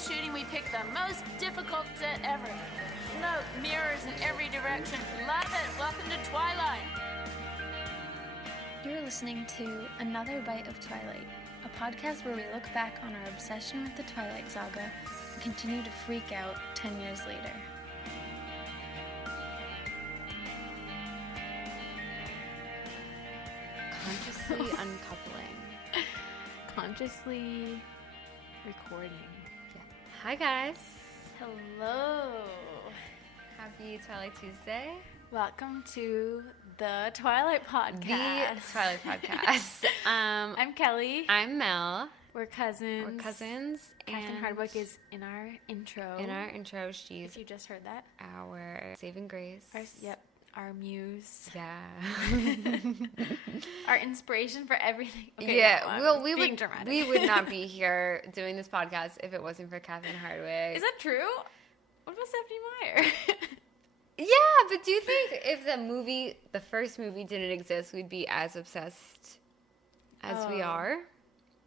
shooting, we picked the most difficult set ever. Smoke, mirrors in every direction. Love it. Welcome to Twilight. You're listening to Another Bite of Twilight, a podcast where we look back on our obsession with the Twilight saga and continue to freak out 10 years later. Consciously uncoupling. Consciously recording. Yeah. Hi guys. Hello. Happy Twilight Tuesday. Welcome to the Twilight Podcast. The Twilight Podcast. I'm Kelly. I'm Mel. We're cousins. Catherine And Hardwick is in our intro. She's If you just heard that. our saving grace. Our muse. Yeah. Our inspiration for everything. Okay, yeah. no, Well, we would not be here doing this podcast if it wasn't for Catherine Hardwick. Is that true? What about Stephanie Meyer? Yeah, but do you think if the first movie didn't exist, we'd be as obsessed as we are?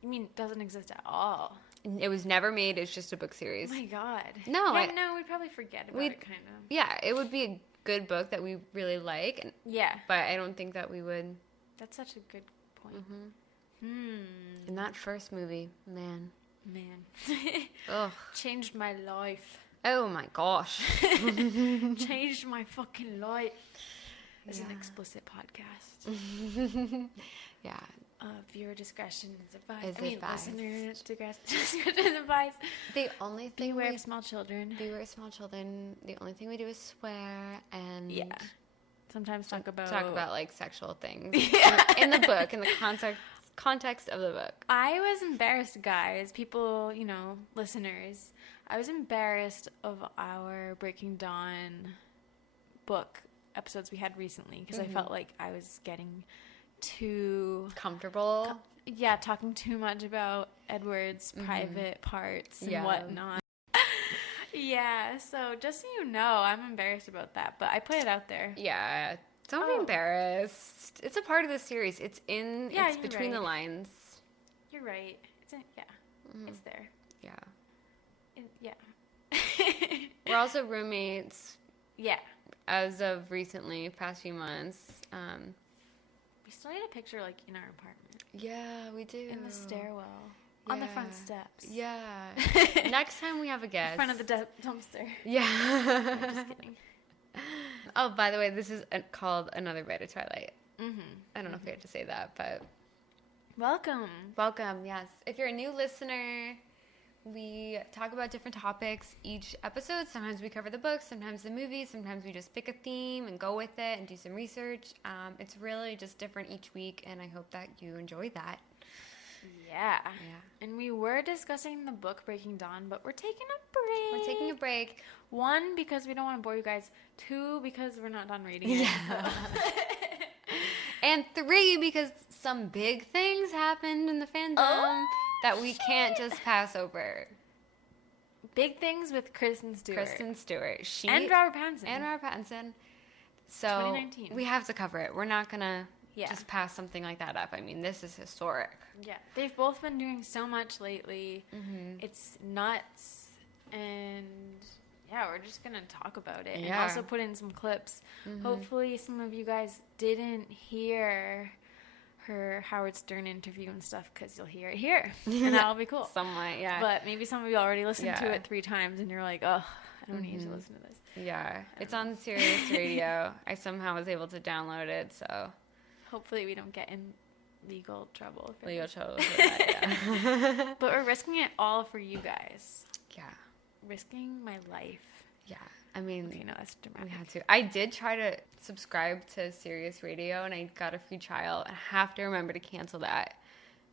You mean it doesn't exist at all? It was never made. It's just a book series. Oh my God. No. No, we'd probably forget about it, kind of. Yeah, it would be a good book that we really like. Yeah. But I don't think that we would. That's such a good point. In that first movie, man. Ugh. Changed my life. Oh my gosh. Changed my fucking life. It's an explicit podcast. Yeah. Viewer discretion is advised. Advised. Listener discretion is advised. The only thing Beware of small children. Beware of small children. The only thing we do is swear and Sometimes talk about like sexual things in the book, in the context of the book. I was embarrassed, guys. People, listeners. I was embarrassed of our Breaking Dawn book episodes we had recently because I felt like I was getting too comfortable. Talking too much about Edward's private parts and whatnot. So just so you know, I'm embarrassed about that, but I put it out there. Yeah, don't be embarrassed. It's a part of the series. It's between the lines. You're right. It's there. Yeah. We're also roommates. Yeah. As of recently, past few months. We still need a picture, in our apartment. Yeah, we do. In the stairwell. On the front steps. Yeah. Next time we have a guest. In front of the dumpster. Yeah. I'm just kidding. Oh, by the way, this is called Another Bite of Twilight. Mm-hmm. I don't know if we have to say that, but... Welcome, yes. If you're a new listener, we talk about different topics each episode. Sometimes we cover the books, sometimes the movies, sometimes we just pick a theme and go with it and do some research. It's really just different each week, and I hope that you enjoy that. Yeah. And we were discussing the book Breaking Dawn, but we're taking a break. 1, because we don't want to bore you guys. 2, because we're not done reading it. Yeah. And 3, because some big things happened in the fandom that we can't just pass over. Big things with Kristen Stewart. And Robert Pattinson. So 2019. We have to cover it. We're not going to just pass something like that up. I mean, this is historic. Yeah. They've both been doing so much lately. Mm-hmm. It's nuts. And... yeah, we're just going to talk about it and also put in some clips. Mm-hmm. Hopefully some of you guys didn't hear her Howard Stern interview and stuff because you'll hear it here. And that'll be cool. Somewhat, yeah. But maybe some of you already listened to it 3 times and you're like, oh, I don't need to listen to this. Yeah, it's on Sirius Radio. I somehow was able to download it, so... hopefully we don't get in legal trouble. For that, yeah. But we're risking it all for you guys. Yeah. Risking my life. Yeah, I mean, that's dramatic. We had to. I did try to subscribe to Sirius Radio, and I got a free trial. I have to remember to cancel that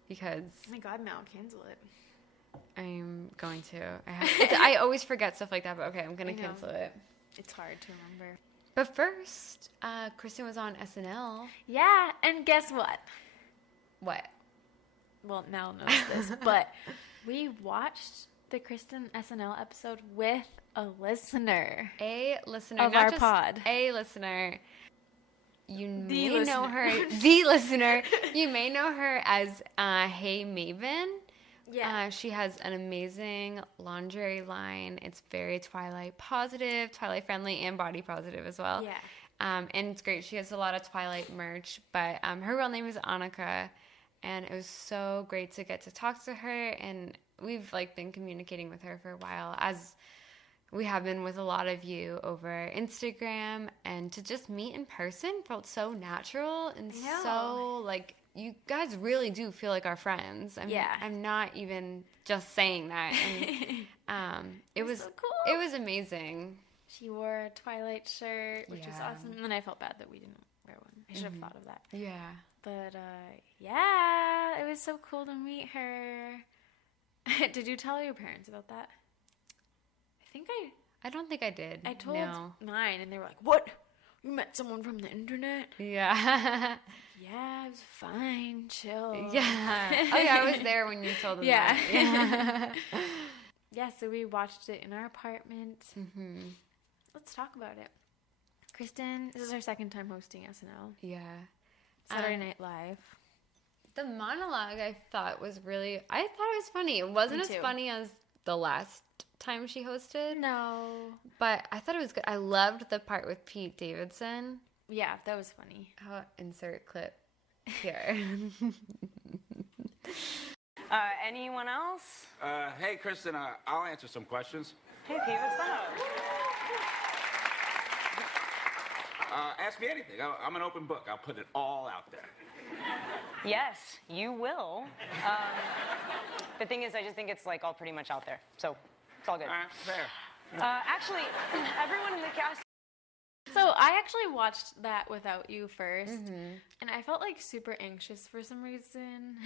because. Oh my God, Mel, cancel it. I'm going to. I always forget stuff like that, but okay, I'm going to cancel it. It's hard to remember. But first, Kristen was on SNL. Yeah, and guess what? What? Well, Mel knows this, but we watched the Kristen SNL episode with a listener. A listener. Of not our just pod. A listener. You The may listener. know her. The listener. You may know her as Hey Maven, Yeah. She has an amazing lingerie line. It's very Twilight positive, Twilight friendly, and body positive as well. Yeah. And it's great. She has a lot of Twilight merch, but her real name is Annika, and it was so great to get to talk to her. And we've like been communicating with her for a while, as we have been with a lot of you over Instagram, and to just meet in person felt so natural and so like you guys really do feel like our friends. I'm not even just saying that. And it was so cool. It was amazing. She wore a Twilight shirt, which was awesome. And then I felt bad that we didn't wear one. I should have thought of that. Yeah. But, it was so cool to meet her. Did you tell your parents about that? I don't think I did. I told mine, and they were like, "What? You met someone from the internet?" Yeah. Yeah, it was fine. Chill. Yeah. Oh, yeah, I was there when you told them that. Yeah. Yeah, so we watched it in our apartment. Mm-hmm. Let's talk about it. Kristen, this is our second time hosting SNL. Yeah. Saturday Night Live. The monologue I thought was funny. It wasn't as funny as the last time she hosted. No. But I thought it was good. I loved the part with Pete Davidson. Yeah, that was funny. I'll insert clip here. Anyone else? Hey, Kristen, I'll answer some questions. Hey, Pete, what's up? Ask me anything. I'm an open book. I'll put it all out there. Yes, you will. The thing is, I just think it's like all pretty much out there. So, it's all good. Fair. Actually, everyone in the cast... So, I actually watched that without you first. Mm-hmm. And I felt like super anxious for some reason.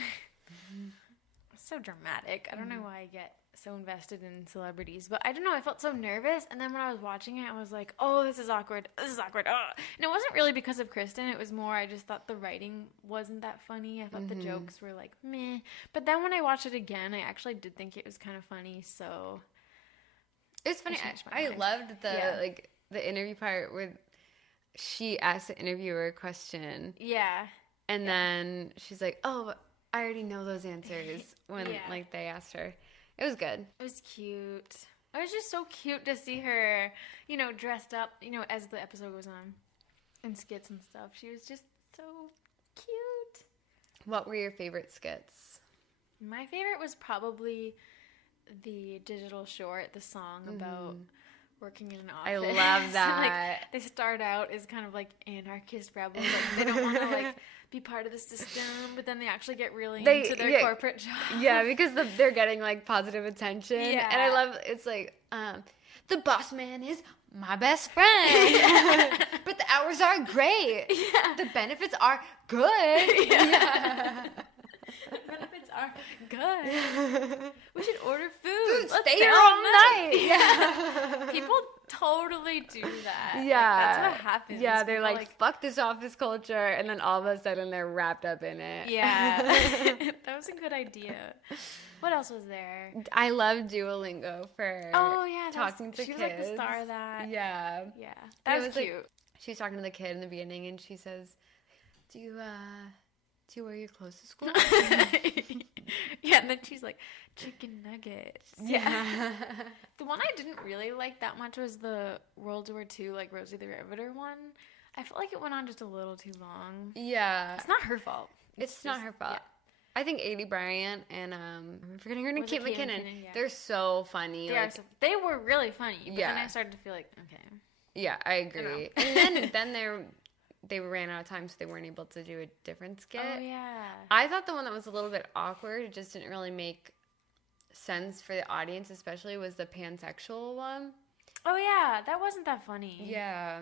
So dramatic. I don't know why I get so invested in celebrities, but I don't know. I felt so nervous, and then when I was watching it, I was like, "Oh, this is awkward. This is awkward." Oh. And it wasn't really because of Kristen. It was more I just thought the writing wasn't that funny. I thought the jokes were like meh. But then when I watched it again, I actually did think it was kind of funny. So it was funny. I loved the interview part where she asked the interviewer a question. Yeah. And then she's like, "Oh, I already know those answers," when like they asked her. It was good. It was cute. It was just so cute to see her, dressed up, as the episode goes on, and skits and stuff. She was just so cute. What were your favorite skits? My favorite was probably the digital short, the song about working in an office. I love that. They start out as kind of like anarchist rebels. Like, they don't want to like be part of the system, but then they actually get really into their corporate job. Yeah, because they're getting like positive attention. Yeah. And I love it's like the boss man is my best friend. But the hours are great. Yeah. The benefits are good. Yeah. Benefits are good. We should order food. Let's stay here all night. Yeah. People totally do that. Yeah. Like, that's what happens. Yeah, they're like, fuck this office culture, and then all of a sudden they're wrapped up in it. Yeah. That was a good idea. What else was there? I love Duolingo for talking to kids. She was like the star of that. Yeah. Yeah. That was cute. Like, she was talking to the kid in the beginning, and she says, Do you wear your clothes to school? Yeah, and then she's like, chicken nuggets. Yeah. The one I didn't really like that much was the World War II, like Rosie the Riveter one. I felt like it went on just a little too long. Yeah. It's not her fault. It's not her fault. Yeah. I think Aidy Bryant and I'm forgetting her name, Kate McKinnon. Yeah. They're so funny. They were really funny, but then I started to feel like, okay. Yeah, I agree. And then they ran out of time, so they weren't able to do a different skit. Oh, yeah. I thought the one that was a little bit awkward, it just didn't really make sense for the audience, especially, was the pansexual one. Oh, yeah. That wasn't that funny. Yeah.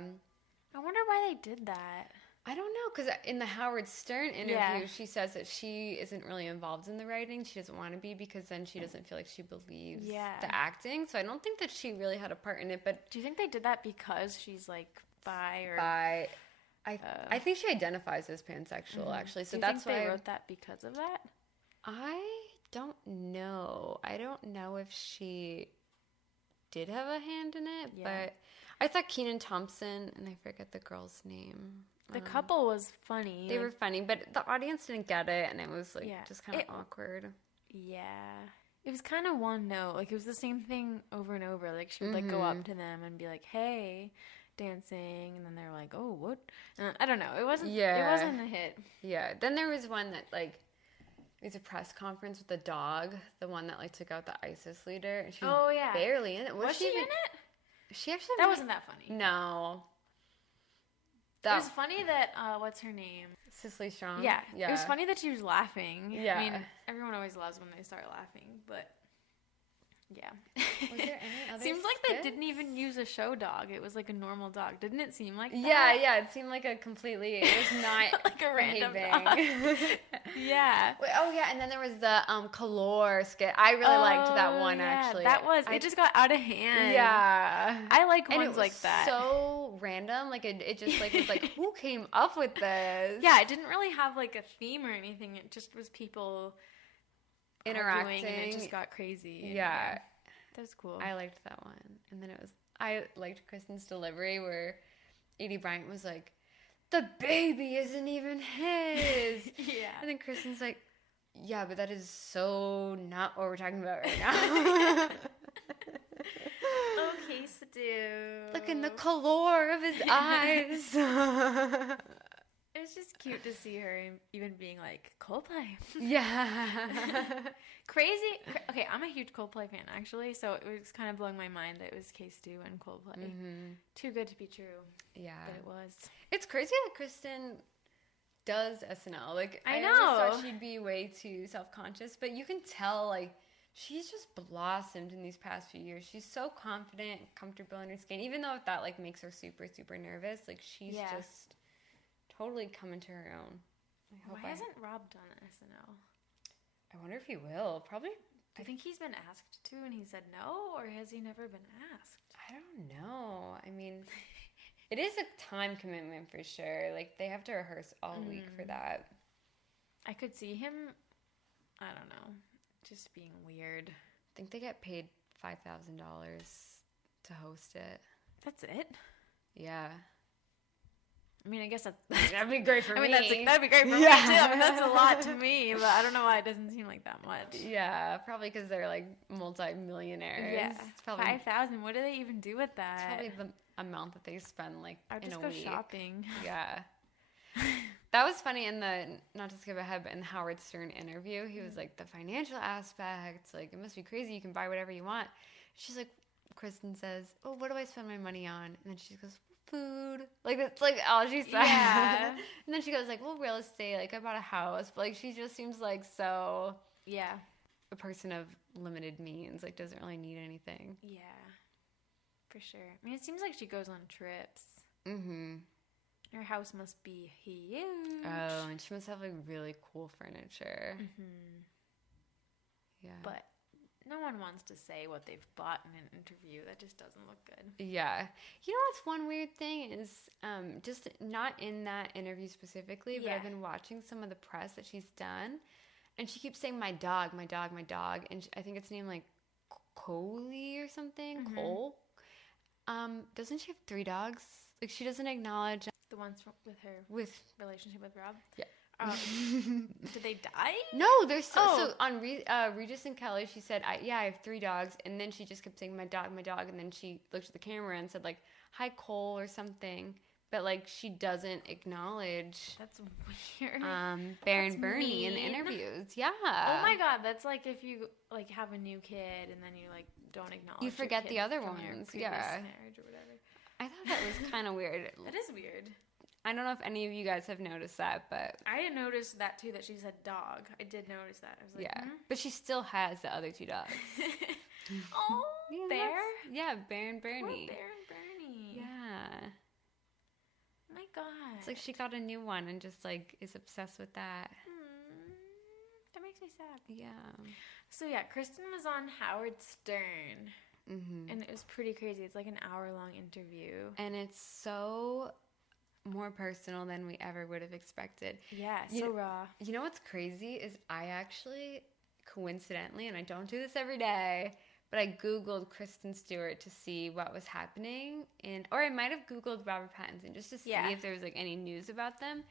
I wonder why they did that. I don't know, because in the Howard Stern interview, she says that she isn't really involved in the writing. She doesn't want to be because then she doesn't feel like she believes the acting. So I don't think that she really had a part in it. But do you think they did that because she's, like, bi or... Bi. I think she identifies as pansexual, actually. So that's why they wrote that because of that? I don't know. I don't know if she did have a hand in it, but I thought Kenan Thompson, and I forget the girl's name. The couple was funny. They were funny, but the audience didn't get it, and it was like just kind of awkward. Yeah. It was kind of one note. Like, it was the same thing over and over. Like, she would, like, go up to them and be like, hey, dancing. And then they're like, oh, what? And I don't know. It wasn't a hit. Yeah. Then there was one that, like, it was a press conference with the dog. The one that, like, took out the ISIS leader. And she was barely in it. Was she in it? She actually... That wasn't that funny. No. It was funny that, what's her name? Cicely Strong? Yeah. It was funny that she was laughing. Yeah. I mean, everyone always loves when they start laughing, but yeah. Was there any other Seems like skits? they didn't even use a show dog. It was like a normal dog. Didn't it seem like that? Yeah. It seemed like it was not like a random behaving. dog. Yeah. Wait, and then there was the Color skit. I really liked that one, actually. It just got out of hand. Yeah. I like and ones like that. So random. Like, it just, like, was like, who came up with this? Yeah, it didn't really have, like, a theme or anything. It just was people interacting. And it just got crazy. Yeah. That was cool. I liked that one. And then I liked Kristen's delivery where Edie Bryant was like, the baby isn't even his. Yeah. And then Kristen's like, yeah, but that is so not what we're talking about right now. Okay, Stu. Look in the color of his eyes. It was just cute to see her even being like, Coldplay. Yeah. Crazy. Okay, I'm a huge Coldplay fan, actually, so it was kind of blowing my mind that it was K-Stu and Coldplay. Mm-hmm. Too good to be true. Yeah. But it was. It's crazy that Kristen does SNL. Like, I know. always thought she'd be way too self-conscious, but you can tell, like, she's just blossomed in these past few years. She's so confident, comfortable in her skin, even though that, like, makes her super, super nervous. Like, she's just totally coming to her own. Why hasn't Rob done SNL? I wonder if he will. Probably. Do you think he's been asked to and he said no, or has he never been asked? I don't know. I mean, it is a time commitment for sure. Like, they have to rehearse all week for that. I could see him, I don't know, just being weird. I think they get paid $5,000 to host it. That's it? Yeah. I mean, I guess that'd be great for me. That'd be great for me, too. I mean, that's a lot to me, but I don't know why it doesn't seem like that much. Yeah, probably because they're, like, multi-millionaires. Yeah, it's probably, $5,000. What do they even do with that? It's probably the amount that they spend, like, I would in just a go week. shopping. Yeah. That was funny in the, not to skip ahead, but in the Howard Stern interview, he was like, the financial aspects, like, it must be crazy. You can buy whatever you want. She's like, Kristen says, oh, what do I spend my money on? And then she goes, food. Like, that's, like, all she said. Yeah. And then she goes, like, well, real estate. Like, I bought a house. But, like, she just seems like so... Yeah. A person of limited means. Like, doesn't really need anything. Yeah. For sure. I mean, it seems like she goes on trips. Mm-hmm. Her house must be huge. Oh, and she must have, like, really cool furniture. Mm-hmm. Yeah. But no one wants to say what they've bought in an interview. That just doesn't look good. Yeah. You know what's one weird thing is just not in that interview specifically, but I've been watching some of the press that she's done, and she keeps saying, my dog, my dog, my dog. And I think it's named, like, Coley or something. Mm-hmm. Cole. Doesn't she have 3 dogs? Like, she doesn't acknowledge... The ones with her relationship with Rob? Yeah. Did they die? No, they're so on Regis and Kelly, she said, I have 3 dogs, and then she just kept saying, my dog, and then she looked at the camera and said, like, hi, Cole, or something, but, like, she doesn't acknowledge... That's weird. Baron Bernie in the interviews. Yeah. Oh, my God, that's like if you, like, have a new kid, and then you, like, don't acknowledge you forget the other ones. Yeah. Marriage or whatever. I thought that was kind of weird. That is weird. I don't know if any of you guys have noticed that, but... I noticed that, too, that she said dog. I did notice that. I was like, yeah. But she still has the other 2 dogs. Oh, yeah, Bear? Yeah, Bear and Bernie. Poor Bear and Bernie. Yeah. Oh, my God. It's like she got a new one and just, like, is obsessed with that. That makes me sad. Yeah. So, yeah, Kristen was on Howard Stern. Mm-hmm. And it was pretty crazy. It's like an hour-long interview. And it's so... more personal than we ever would have expected. Yeah, so raw. You know what's crazy is I actually, coincidentally, and I don't do this every day, but I Googled Kristen Stewart to see what was happening, or I might have Googled Robert Pattinson just to see if there was, like, any news about them.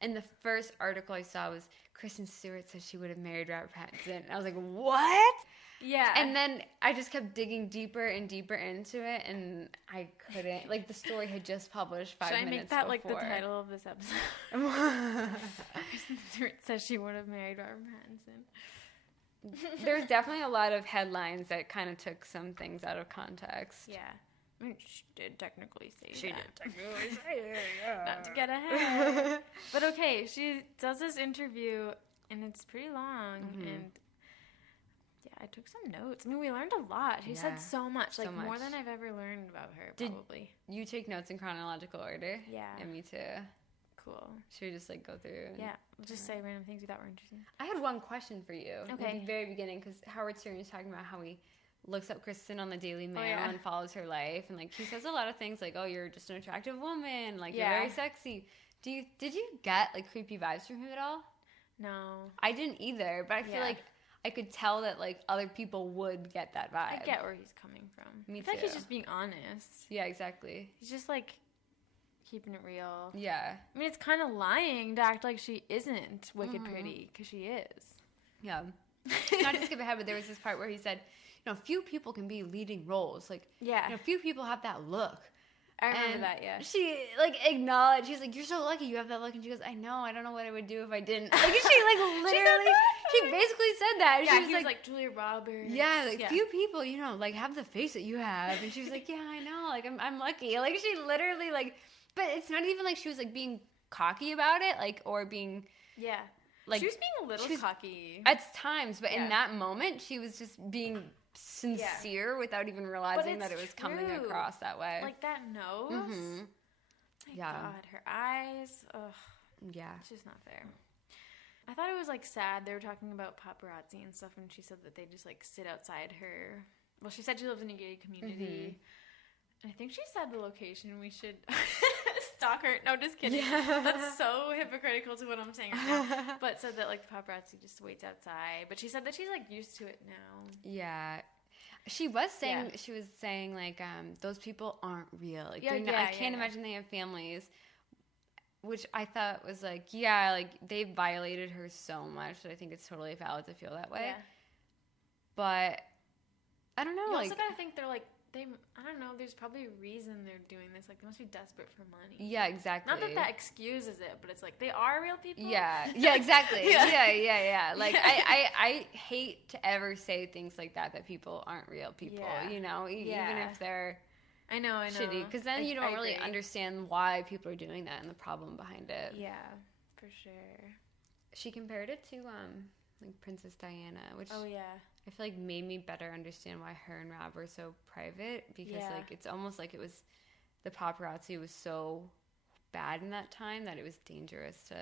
And the first article I saw was Kristen Stewart said she would have married Robert Pattinson. And I was like, what? Yeah. And then I just kept digging deeper and deeper into it, and I couldn't. Like, the story had just published 5 minutes before. Should I make that, like, the title of this episode? Kristen Stewart says she would have married Robert Pattinson. There's definitely a lot of headlines that kind of took some things out of context. Yeah. I mean, she did technically say She that. did technically say it, yeah. Not to get ahead. But okay, she does this interview, and it's pretty long, and yeah, I took some notes. I mean, we learned a lot. She said so much, like more than I've ever learned about her, probably. Did you take notes in chronological order? Yeah. And me too. Cool. Should we just, like, go through? Yeah, we'll just say random things we thought were interesting. I had one question for you. Okay. At the very beginning, because Howard Stern was talking about how he looks up Kristen on the Daily Mail and follows her life, and, like, he says a lot of things like, oh, you're just an attractive woman, like, you're very sexy. Did you get, like, creepy vibes from him at all? No. I didn't either, but I feel like I could tell that, like, other people would get that vibe. I get where he's coming from. Me I feel too. like he's just being honest. Yeah, exactly. He's just, like, keeping it real. Yeah. I mean, it's kind of lying to act like she isn't wicked pretty, because she is. Yeah. Not to skip ahead, but there was this part where he said, you know, few people can be leading roles. Like, you know, few people have that look. I remember that, yeah. She, like, acknowledged. She's like, you're so lucky you have that look. And she goes, I know. I don't know what I would do if I didn't. Like, she, like, literally, she basically said that. Yeah, she was like, Julia Roberts. Yeah, like, few people, you know, like, have the face that you have. And she was like, yeah, I know. Like, I'm lucky. Like, she literally, like, but it's not even like she was, like, being cocky about it, like, or being... Yeah. Like, she was being a little cocky. At times, but in that moment, she was just being sincere without even realizing that it was coming across that way. Like, that nose. My God, her eyes. Ugh. Yeah. It's just not fair. I thought it was, like, sad. They were talking about paparazzi and stuff, and she said that they just, like, sit outside her. Well, she said she lives in a gated community. And I think she said the location. We should stalk her. No, just kidding. Yeah. That's so hypocritical to what I'm saying right now. But said that, like, the paparazzi just waits outside. But she said that she's, like, used to it now. Yeah. She was saying, like, those people aren't real. Like, I can't imagine they have families. Which I thought was, like, like, they violated her so much that I think it's totally valid to feel that way. Yeah. But, I don't know. You like, also gotta think they're, like, I don't know, there's probably a reason they're doing this. Like, they must be desperate for money. Yeah, exactly. Not that excuses it, but it's like, they are real people? Yeah, exactly. yeah. Like, I hate to ever say things like that people aren't real people, you know? Even if they're I know. shitty. Because then you don't really understand why people are doing that and the problem behind it. Yeah, for sure. She compared it to, like, Princess Diana, which... Oh, yeah. I feel like made me better understand why her and Rob were so private, because like it's almost like it was the paparazzi was so bad in that time that it was dangerous to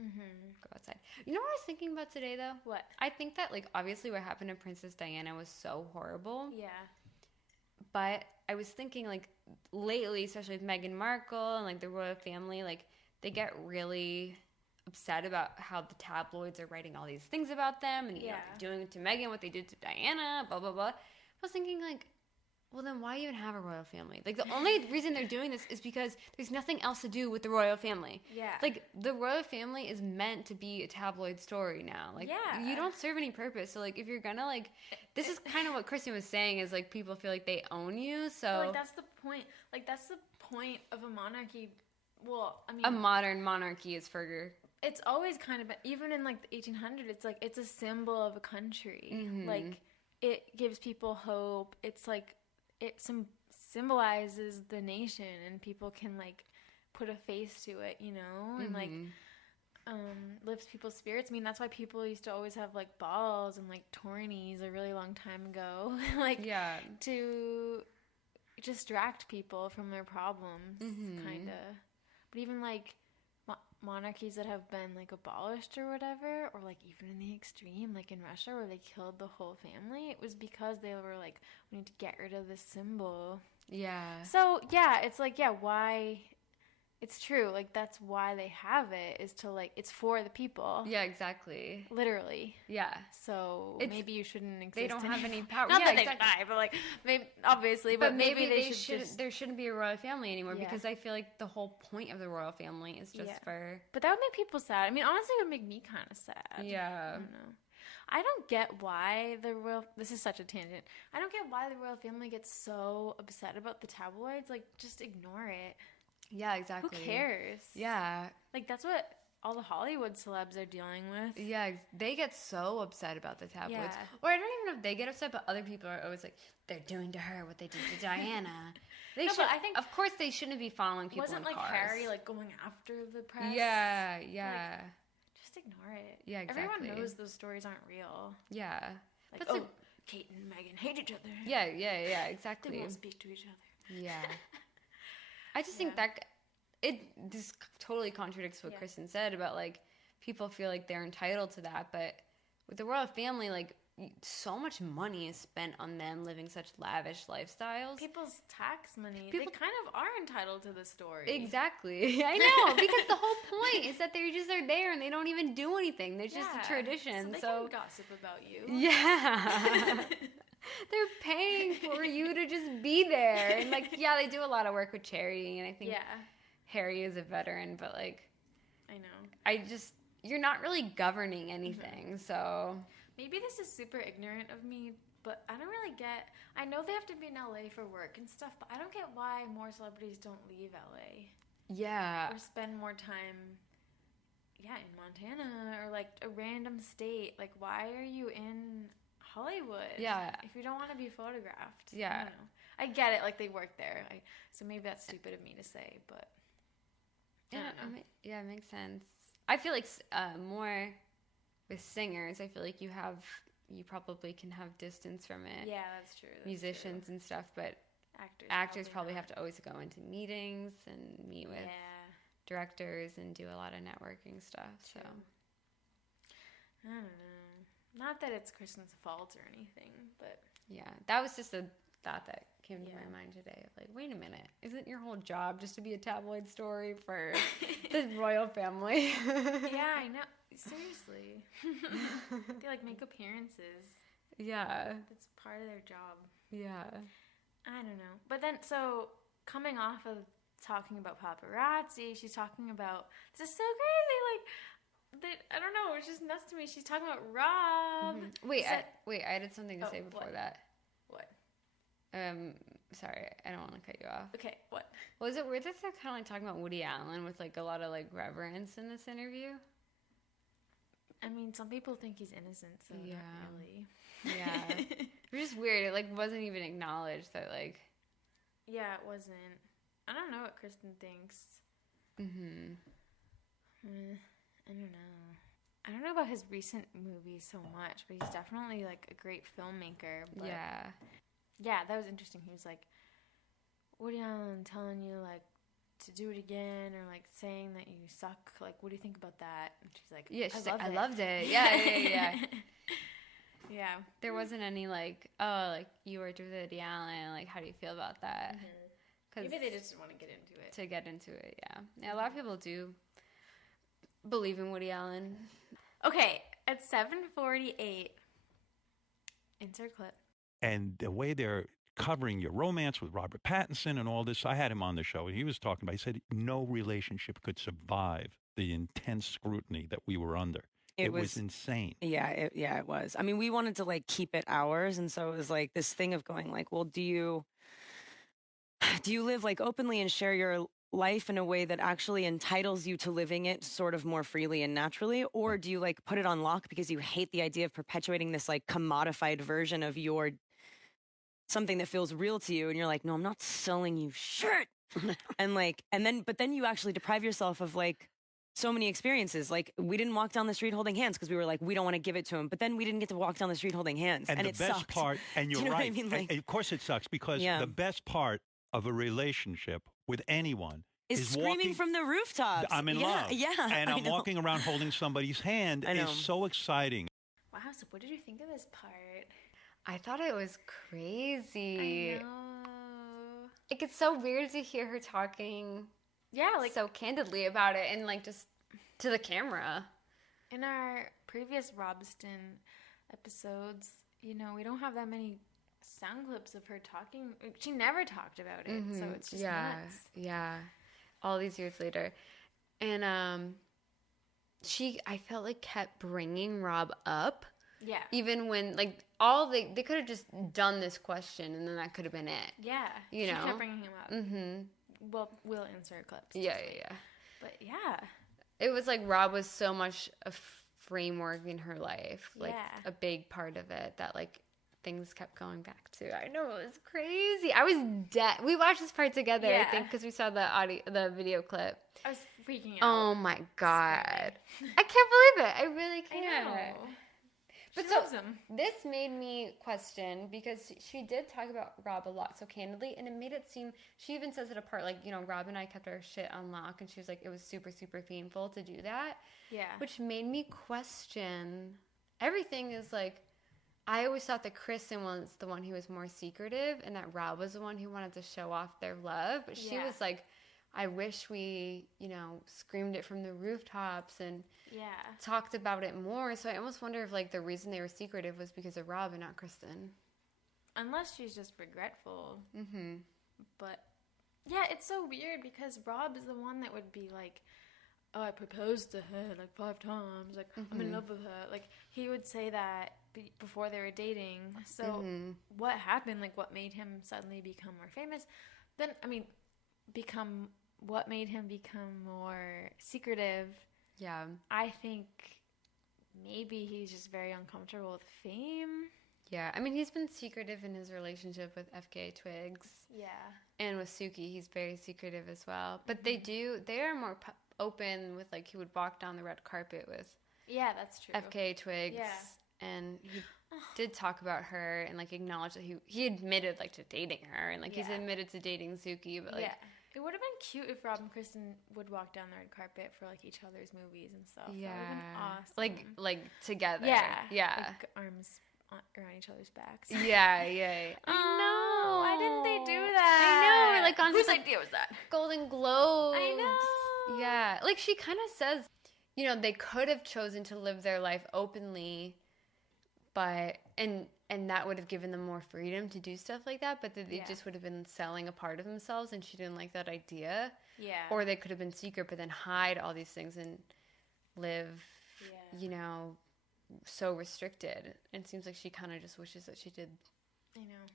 go outside. You know what I was thinking about today though? What? I think that, like, obviously what happened to Princess Diana was so horrible. Yeah. But I was thinking, like, lately, especially with Meghan Markle and, like, the royal family, like, they get really upset about how the tabloids are writing all these things about them, and you know, they're doing to Meghan what they did to Diana, blah blah blah. I was thinking, like, well, then why even have a royal family? Like, the only reason they're doing this is because there's nothing else to do with the royal family. Yeah. Like, the royal family is meant to be a tabloid story now. Like, you don't serve any purpose. So, like, if you're gonna, like, this is kind of what Kristen was saying, is, like, people feel like they own you, so... But, like, that's the point. Like, that's the point of a monarchy. Well, I mean... A modern monarchy is for... It's always kind of, even in, like, the 1800s, it's, like, it's a symbol of a country. Like, it gives people hope. It's, like, it symbolizes the nation, and people can, like, put a face to it, you know? And, like, lifts people's spirits. I mean, that's why people used to always have, like, balls and, like, tourneys a really long time ago. Like, to distract people from their problems, kind of. But even, like... monarchies that have been, like, abolished or whatever, or, like, even in the extreme, like in Russia where they killed the whole family, it was because they were like, we need to get rid of this symbol. Yeah. So, yeah, it's like, why It's true. Like, that's why they have it, is to, like, it's for the people. Yeah, exactly. Literally. Yeah. So maybe you shouldn't exist. They don't have any power. Not that they die, but, like, maybe, obviously, but maybe they should there shouldn't be a royal family anymore because I feel like the whole point of the royal family is just for... But that would make people sad. I mean, honestly, it would make me kind of sad. Yeah. I don't know. I don't get why the royal... This is such a tangent. I don't get why the royal family gets so upset about the tabloids. Like, just ignore it. Yeah, exactly. Who cares? Yeah. Like, that's what all the Hollywood celebs are dealing with. Yeah, they get so upset about the tabloids. Yeah. Or I don't even know if they get upset, but other people are always like, they're doing to her what they did to Diana. They No, should, but I think... Of course, they shouldn't be following people Wasn't, in like, cars. Harry, like, going after the press? Yeah. Like, just ignore it. Yeah, exactly. Everyone knows those stories aren't real. Yeah. Like, Kate and Meghan hate each other. Yeah, exactly. They won't speak to each other. Yeah. I just think that this totally contradicts what Kristen said about, like, people feel like they're entitled to that, but with the royal family, like, so much money is spent on them living such lavish lifestyles. People's tax money, they kind of are entitled to the story. Exactly. I know, because the whole point is that they're there and they don't even do anything. There's just a tradition. So they can gossip about you. Yeah. They're paying for you to just be there. And, like, yeah, they do a lot of work with charity, and I think Harry is a veteran, but, like... I know. You're not really governing anything, so... Maybe this is super ignorant of me, but I don't really get... I know they have to be in LA for work and stuff, but I don't get why more celebrities don't leave LA. Yeah. Or spend more time, in Montana or, like, a random state. Like, why are you in Hollywood? Yeah. If you don't want to be photographed. Yeah. I don't know. I get it, like, they work there. So maybe that's stupid of me to say, but... I don't know. It makes sense. I feel like more... With singers, I feel like you probably can have distance from it. Yeah, that's true. Musicians and stuff, but actors probably have to always go into meetings and meet with directors and do a lot of networking stuff. True. So I don't know. Not that it's Kristen's fault or anything, but that was just a thought that came to my mind today. Of like, wait a minute, isn't your whole job just to be a tabloid story for the royal family? Yeah, I know. Seriously. They, like, make appearances. Yeah. That's part of their job. Yeah. I don't know. But then, so, coming off of talking about paparazzi, she's talking about, this is so crazy, I don't know, it's just nuts to me. She's talking about Rob. Mm-hmm. Wait, I had something to say before that. What? Sorry, I don't want to cut you off. Okay, what? Was it weird that they're kind of like talking about Woody Allen with, like, a lot of, like, reverence in this interview? I mean, some people think he's innocent, so not really. Yeah. It was just weird. It, like, wasn't even acknowledged that, like... Yeah, it wasn't. I don't know what Kristen thinks. Mm-hmm. I don't know. I don't know about his recent movies so much, but he's definitely, like, a great filmmaker. But yeah, that was interesting. He was like, Woody Allen telling you, like, to do it again, or, like, saying that you suck. Like, what do you think about that? And she's like, I loved it. Yeah. Yeah. There wasn't any, like, oh, like, you worked with Woody Allen. Like, how do you feel about that? Maybe they just want to get into it. To get into it, yeah. A lot of people do believe in Woody Allen. Okay, at 7:48, insert clip. And the way they're covering your romance with Robert Pattinson and all this, I had him on the show, and he was talking about, he said no relationship could survive the intense scrutiny that we were under. It was insane. Yeah, it was. I mean, we wanted to, like, keep it ours, and so it was like this thing of going like, well, do you live, like, openly and share your life in a way that actually entitles you to living it sort of more freely and naturally, or do you, like, put it on lock because you hate the idea of perpetuating this, like, commodified version of your something that feels real to you, and you're like, no, I'm not selling you shit. But then you actually deprive yourself of, like, so many experiences. Like, we didn't walk down the street holding hands because we were like, we don't want to give it to him. But then we didn't get to walk down the street holding hands. And it the best sucked. part, and you're you know right. What I mean? Like, and of course it sucks, because the best part of a relationship with anyone is screaming walking from the rooftops. I'm in love. Yeah. And I'm walking around holding somebody's hand is so exciting. Wow, so what did you think of this part? I thought it was crazy. I know. Like, it's so weird to hear her talking Yeah, like so candidly about it and like just to the camera. In our previous Robston episodes, you know, we don't have that many sound clips of her talking. She never talked about it, so it's just nuts. Yeah, all these years later. And I felt like kept bringing Rob up. Yeah. Even when, like, they could have just done this question and then that could have been it. Yeah. You know? She kept bringing him up. Mm-hmm. Well, we'll insert clips. Yeah. But yeah. It was like Rob was so much a framework in her life. Like, a big part of it that, like, things kept going back to. I know, it was crazy. I was dead. We watched this part together, I think, because we saw the video clip. I was freaking out. Oh my God. I can't believe it. I really can't. I know. But she loves him. This made me question, because she did talk about Rob a lot so candidly, and it made it seem, she even says it apart, like, you know, Rob and I kept our shit on lock, and she was like, it was super, super painful to do that. Yeah. Which made me question everything. Is like, I always thought that Kristen was the one who was more secretive and that Rob was the one who wanted to show off their love. But she was like, I wish we, you know, screamed it from the rooftops and talked about it more. So I almost wonder if, like, the reason they were secretive was because of Rob and not Kristen. Unless she's just regretful. Mm-hmm. But, yeah, it's so weird because Rob is the one that would be like, oh, I proposed to her like 5 times. Like, I'm in love with her. Like, he would say that before they were dating. So what happened? Like, what made him suddenly become more famous? Then, I mean, what made him become more secretive? Yeah. I think maybe he's just very uncomfortable with fame. Yeah. I mean, he's been secretive in his relationship with FKA Twigs. Yeah. And with Suki, he's very secretive as well. But they are more open with, like, he would walk down the red carpet with that's true. FKA Twigs. Yeah. And he did talk about her and, like, acknowledge that he admitted, like, to dating her. And, like, he's admitted to dating Suki. But, like, it would have been cute if Rob and Kristen would walk down the red carpet for, like, each other's movies and stuff. Yeah. That would have been awesome. Like together. Yeah. Yeah. Like, arms around each other's backs. Yeah. I know. Why didn't they do that? I know. Like, on whose idea was that? Golden Globes. I know. Yeah. Like, she kind of says, you know, they could have chosen to live their life openly, but and that would have given them more freedom to do stuff like that, but they just would have been selling a part of themselves, and she didn't like that idea. Yeah. Or they could have been secret, but then hide all these things and live, you know, so restricted. And it seems like she kind of just wishes that she did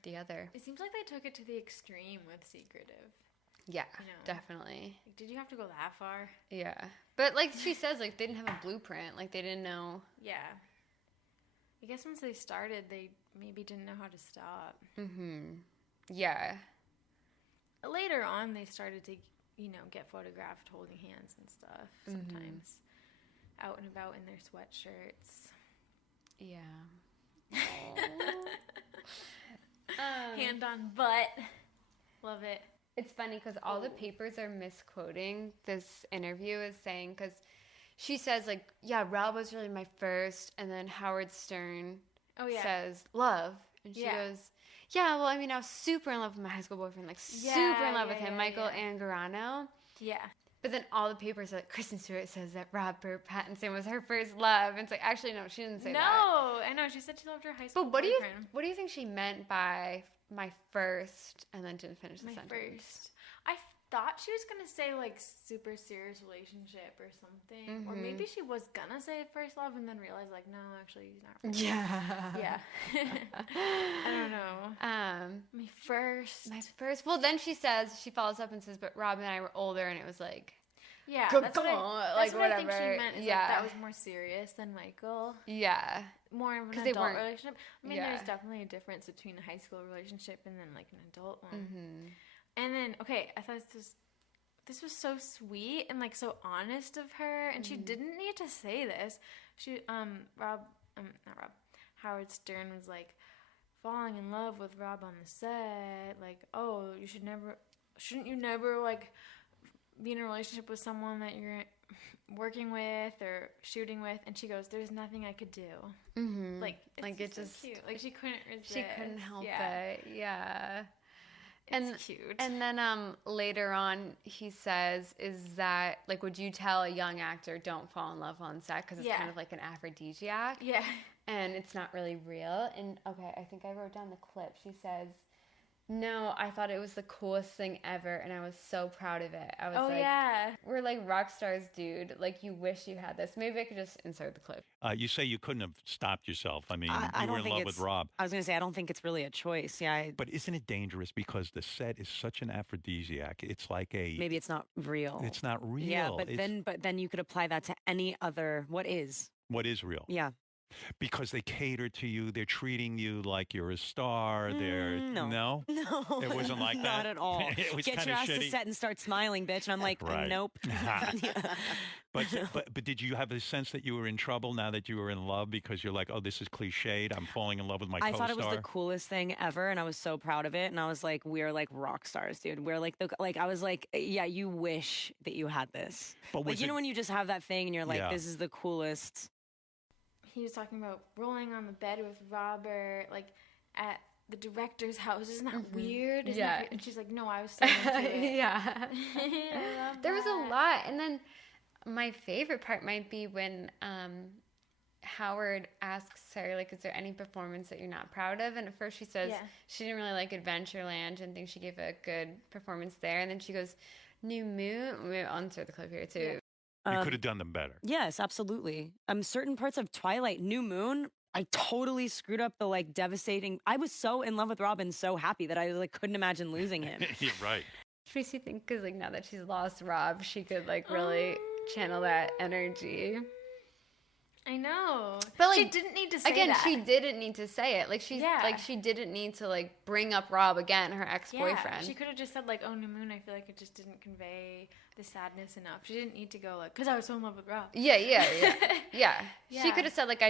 the other. It seems like they took it to the extreme with secretive. Yeah, definitely. Like, did you have to go that far? Yeah. But, like she says, like, they didn't have a blueprint. Like, they didn't know. Yeah. I guess once they started, they maybe didn't know how to stop. Mm-hmm. Yeah. Later on, they started to, you know, get photographed holding hands and stuff sometimes. Out and about in their sweatshirts. Yeah. Hand on butt. Love it. It's funny because all the papers are misquoting this interview as saying, because she says, like, yeah, Rob was really my first, and then Howard Stern says, love. And she goes, yeah, well, I mean, I was super in love with my high school boyfriend, like, super in love with him, Michael Angarano. Yeah. But then all the papers, like, Kristen Stewart says that Robert Pattinson was her first love. And it's like, actually, no, she didn't say that. No, I know. She said she loved her high school boyfriend. What do you think she meant by my first, and then didn't finish the sentence? First. I thought she was going to say, like, super serious relationship or something. Or maybe she was going to say first love and then realized, like, no, actually, he's not first love. Yeah. I don't know. My first. Well, then she follows up and says, but Rob and I were older, and it was like, yeah, that's what I think she meant. Is like, that was more serious than Michael. Yeah. More of an adult relationship. I mean, there's definitely a difference between a high school relationship and then, like, an adult one. Mm-hmm. And then, okay, I thought this was so sweet and, like, so honest of her. And she didn't need to say this. She, Howard Stern was, like, falling in love with Rob on the set. Like, oh, shouldn't you never, like, be in a relationship with someone that you're working with or shooting with? And she goes, there's nothing I could do. Mm-hmm. Like, it's just so cute. Like, she couldn't resist. She couldn't help it. Yeah. It's cute. And then later on, he says, "Is that like, would you tell a young actor don't fall in love on set because it's kind of like an aphrodisiac?" Yeah. And it's not really real. And okay, I think I wrote down the clip. She says, "No, I thought it was the coolest thing ever, and I was so proud of it." I was we're like rock stars, dude. Like, you wish you had this. Maybe I could just insert the clip. You say you couldn't have stopped yourself. I mean, I you were don't in think love with Rob. I was going to say, I don't think it's really a choice. Yeah. But isn't it dangerous because the set is such an aphrodisiac? It's like Maybe it's not real. It's not real. Yeah, but then you could apply that to any other. What is real? Yeah. Because they cater to you, they're treating you like you're a star. No, it wasn't like that. Not at all. It was Get your ass to set and start smiling, bitch. And I'm like, right. Nope. But did you have a sense that you were in trouble now that you were in love because you're like, oh, this is cliched. I'm falling in love with my co-star. I thought it was the coolest thing ever, and I was so proud of it. And I was like, we're like rock stars, dude. We're like I was like, yeah, you wish that you had this. But like, you know when you just have that thing and you're like, this is the coolest. He was talking about rolling on the bed with Robert, like at the director's house. Isn't that weird? Isn't that weird? And she's like, no, I was so into it. Yeah. There was a lot. And then my favorite part might be when Howard asks her, like, is there any performance that you're not proud of? And at first she says she didn't really like Adventureland and thinks she gave a good performance there. And then she goes, New Moon. I'll insert the clip here, too. Yeah. You could have done them better. Yes, absolutely. Certain parts of Twilight, New Moon, I totally screwed up the like devastating. I was so in love with Robin, so happy that I like couldn't imagine losing him. Yeah, right. Tracy thinks because like now that she's lost Rob, she could like really channel that energy. I know, but like she didn't need to say again. that. She didn't need to say it. Like she didn't need to like bring up Rob again, her ex-boyfriend. Yeah, she could have just said like, "Oh, New Moon." I feel like it just didn't convey the sadness enough. She didn't need to go like, "Cause I was so in love with Rob." Yeah. She could have said like,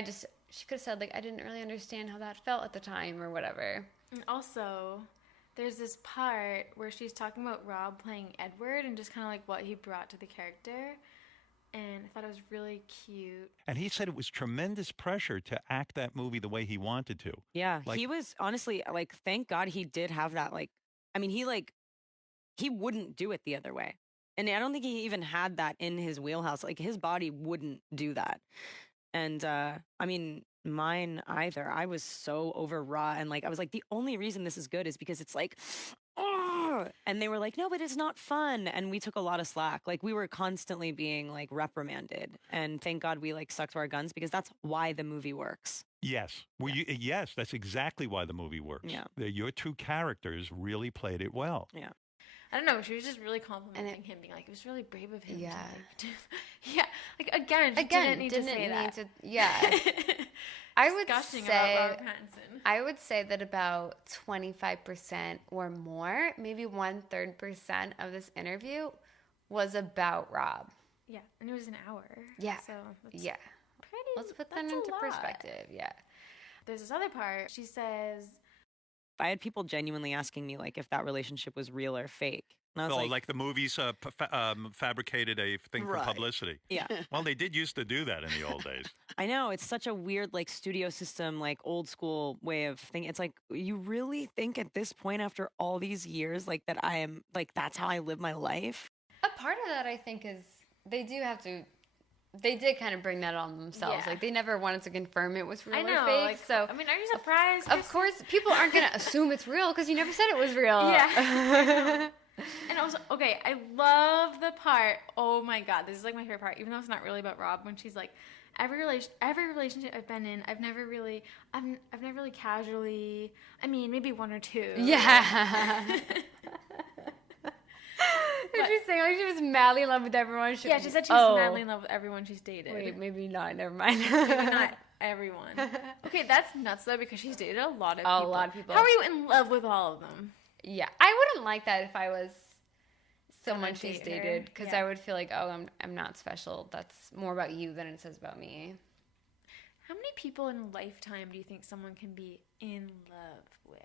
She could have said like, "I didn't really understand how that felt at the time," or whatever. And also, there's this part where she's talking about Rob playing Edward and just kind of like what he brought to the character. And I thought it was really cute. And he said it was tremendous pressure to act that movie the way he wanted to. Yeah, like, he was honestly like, thank God he did have that. Like, I mean, he wouldn't do it the other way. And I don't think he even had that in his wheelhouse. Like, his body wouldn't do that. And I mean, mine either. I was so overwrought. And like, I was like, the only reason this is good is because it's like, oh, and they were like, no, but it's not fun. And we took a lot of slack. Like, we were constantly being like reprimanded. And thank God we like stuck to our guns because that's why the movie works. Yes. Well, yes, that's exactly why the movie works. Yeah. Your two characters really played it well. Yeah. I don't know. She was just really complimenting him, being like, it was really brave of him. Yeah. Like, again, she didn't need to say that. I would say that about 25% or more, maybe 1/3% of this interview was about Rob. Yeah, and it was an hour. Yeah. So let's put that into perspective. Yeah. There's this other part. She says, I had people genuinely asking me like if that relationship was real or fake. And I was like the movies fabricated a thing for publicity. Yeah. Well, they did used to do that in the old days. I know. It's such a weird like studio system, like old school way of thinking. It's like, you really think at this point after all these years, like that I am like, that's how I live my life? A part of that I think is they did kind of bring that on themselves. Yeah. Like, they never wanted to confirm it was real or fake. Like, so, I mean, are you surprised? Of course, people aren't going to assume it's real because you never said it was real. Yeah. And also, okay, I love the part. Oh my God, this is like my favorite part. Even though it's not really about Rob, when she's like, every relationship I've been in, I've never really casually. I mean, maybe one or two. Yeah. Did she say like she was madly in love with everyone? She said she was madly in love with everyone she's dated. Wait, maybe not. Never mind. Maybe not everyone. Okay, that's nuts though because she's dated a lot of people. A lot of people. How are you in love with all of them? Yeah, I wouldn't like that if I was someone she's dated because I would feel like, oh, I'm not special. That's more about you than it says about me. How many people in a lifetime do you think someone can be in love with?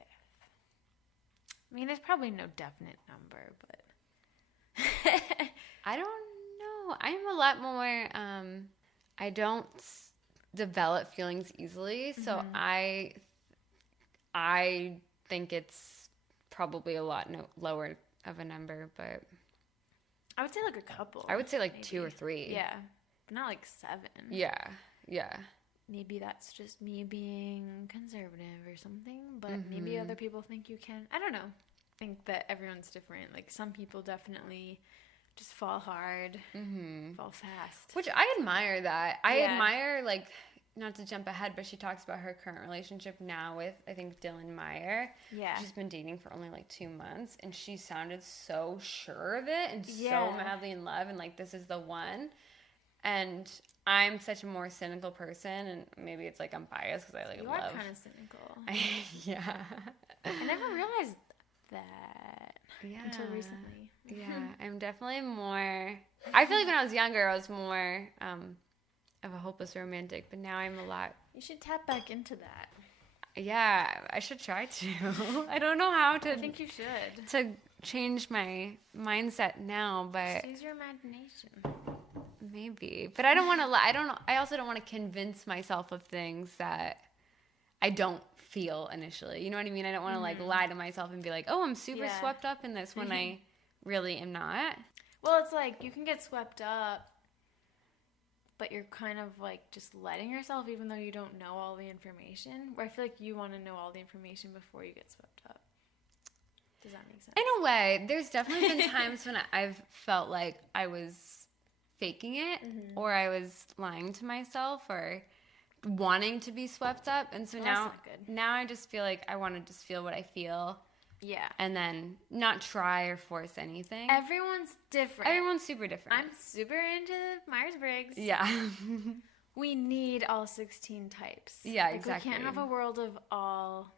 I mean, there's probably no definite number, but I don't know. I'm a lot more I don't develop feelings easily, so I think it's probably a lot lower of a number, but I would say like a couple. I would say like maybe. 2 or 3. Yeah, but not like 7. Yeah. Maybe that's just me being conservative or something, but maybe other people think you can. I don't know. I think that everyone's different. Like some people definitely just fall hard, fall fast. Which I admire that. I admire, like, not to jump ahead, but she talks about her current relationship now with, I think, Dylan Meyer. Yeah. She's been dating for only like 2 months, and she sounded so sure of it and so madly in love and like, this is the one. And I'm such a more cynical person, and maybe it's like I'm biased because I like love. You are kind of cynical. Yeah. I never realized that until recently. Yeah, I'm definitely more. I feel like when I was younger, I was more of a hopeless romantic, but now I'm a lot. You should tap back into that. Yeah, I should try to. I don't know how to. I think you should. To change my mindset now, but just use your imagination. Maybe, but I don't want to. I also don't want to convince myself of things that I don't feel initially. You know what I mean? I don't want to like lie to myself and be like, "Oh, I'm super swept up in this," when I really am not. Well, it's like you can get swept up, but you're kind of like just letting yourself, even though you don't know all the information. Where I feel like you want to know all the information before you get swept up. Does that make sense? In a way, there's definitely been times when I've felt like I was faking it, or I was lying to myself, or wanting to be swept up, and so now I just feel like I want to just feel what I feel, and then not try or force anything. Everyone's different. Everyone's super different. I'm super into Myers-Briggs. Yeah. We need all 16 types. Yeah, like, exactly. We can't have a world of all